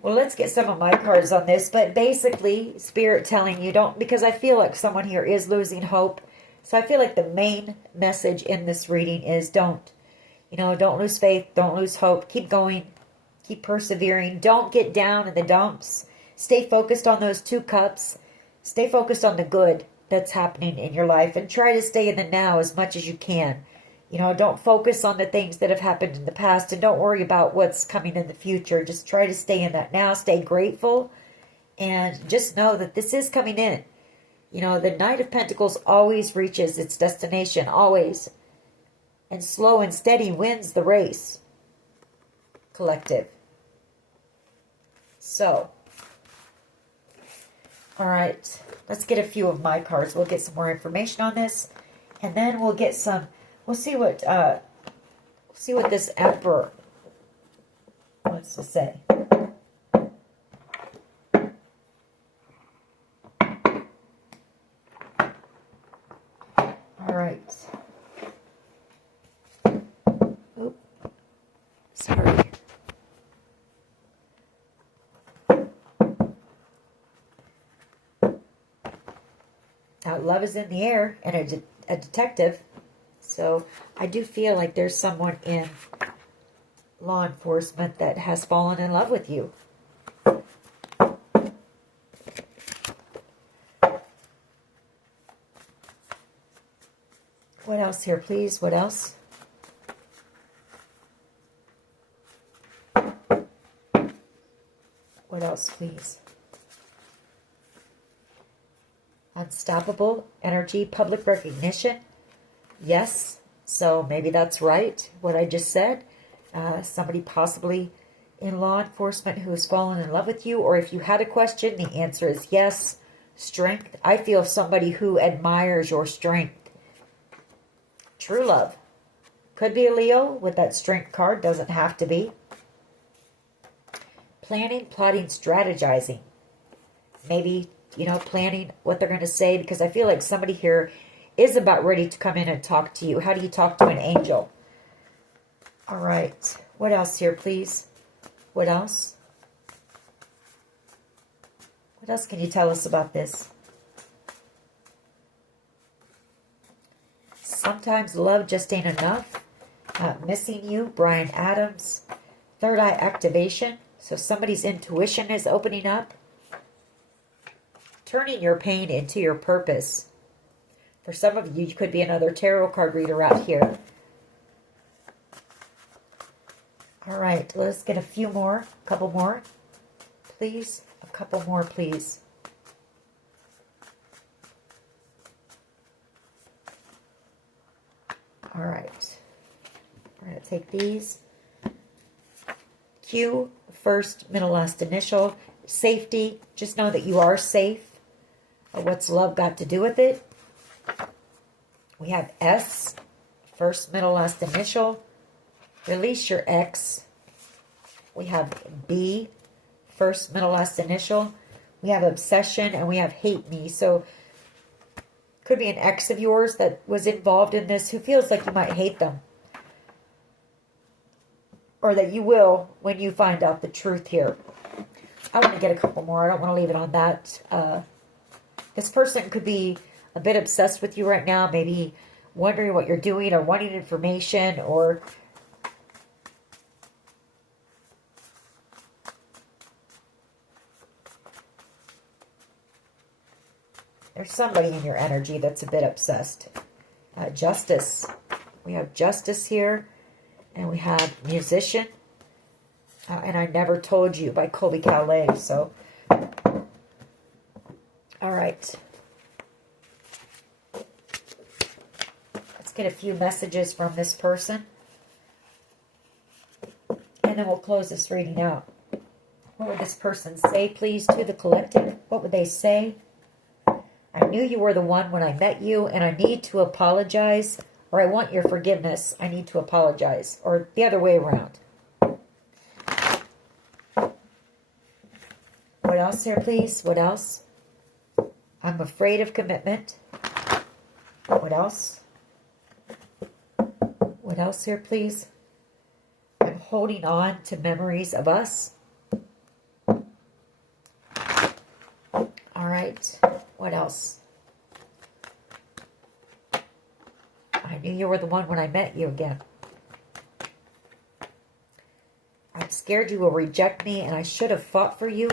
Well, let's get some of my cards on this. But basically, Spirit telling you don't, because I feel like someone here is losing hope. So I feel like the main message in this reading is don't. You know, don't lose faith. Don't lose hope. Keep going. Keep persevering. Don't get down in the dumps. Stay focused on those two cups. Stay focused on the good that's happening in your life. And try to stay in the now as much as you can. You know, don't focus on the things that have happened in the past. And don't worry about what's coming in the future. Just try to stay in that now. Stay grateful. And just know that this is coming in. You know, the Knight of Pentacles always reaches its destination. Always. And slow and steady wins the race. Collective. So. All right. Let's get a few of my cards. We'll get some more information on this. And then we'll get some. We'll see what this Emperor wants to say. All right. Oop. Sorry. Love is in the air, and a detective. So I do feel like there's someone in law enforcement that has fallen in love with you. What else here, please? What else? What else, please? Unstoppable energy, public recognition. Yes, so maybe that's right, what I just said. Somebody possibly in law enforcement who has fallen in love with you, or if you had a question, the answer is yes. Strength. I feel somebody who admires your strength. True love. Could be a Leo with that strength card, doesn't have to be. Planning, plotting, strategizing. Maybe, planning what they're going to say, because I feel like somebody here is about ready to come in and talk to you. How do you talk to an angel? All right. What else here, please? What else? What else can you tell us about this? Sometimes love just ain't enough. Missing you, Brian Adams. Third eye activation. So somebody's intuition is opening up. Turning your pain into your purpose. For some of you, you could be another tarot card reader out here. All right, let's get a few more. A couple more, please. A couple more, please. All right. We're going to take these. Q, first, middle, last initial. Safety. Just know that you are safe. What's love got to do with it? We have S, first, middle, last initial. Release your ex. We have B, first, middle, last initial. We have obsession, and we have hate me. So, could be an ex of yours that was involved in this who feels like you might hate them. Or that you will when you find out the truth here. I want to get a couple more. I don't want to leave it on that. This person could be a bit obsessed with you right now. Maybe wondering what you're doing or wanting information, or there's somebody in your energy that's a bit obsessed. Justice. We have justice here. And we have musician. And I Never Told You by Colby Calais. So, all right. Let's get a few messages from this person. And then we'll close this reading out. What would this person say, please, to the collective? What would they say? I knew you were the one when I met you, and I need to apologize, or I want your forgiveness. I need to apologize, or the other way around. What else here, please? What else? I'm afraid of commitment. What else? What else here, please? I'm holding on to memories of us. All right. What else? I knew you were the one when I met you again. I'm scared you will reject me, and I should have fought for you.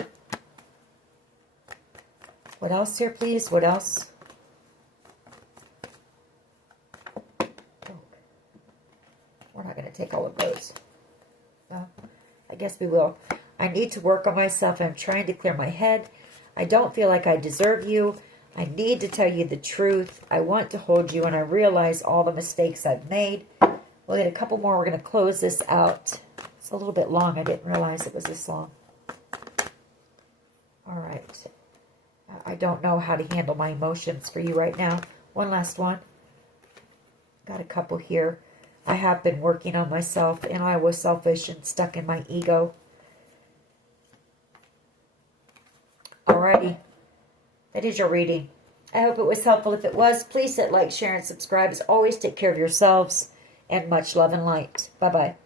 What else here, please? What else? We're not going to take all of those. No, I guess we will. I need to work on myself. I'm trying to clear my head. I don't feel like I deserve you. I need to tell you the truth. I want to hold you, and I realize all the mistakes I've made. We'll get a couple more. We're going to close this out. It's a little bit long. I didn't realize it was this long. All right. I don't know how to handle my emotions for you right now. One last one. Got a couple here. I have been working on myself, and I was selfish and stuck in my ego. Alrighty. That is your reading. I hope it was helpful. If it was, please hit like, share, and subscribe. As always, take care of yourselves, and much love and light. Bye-bye.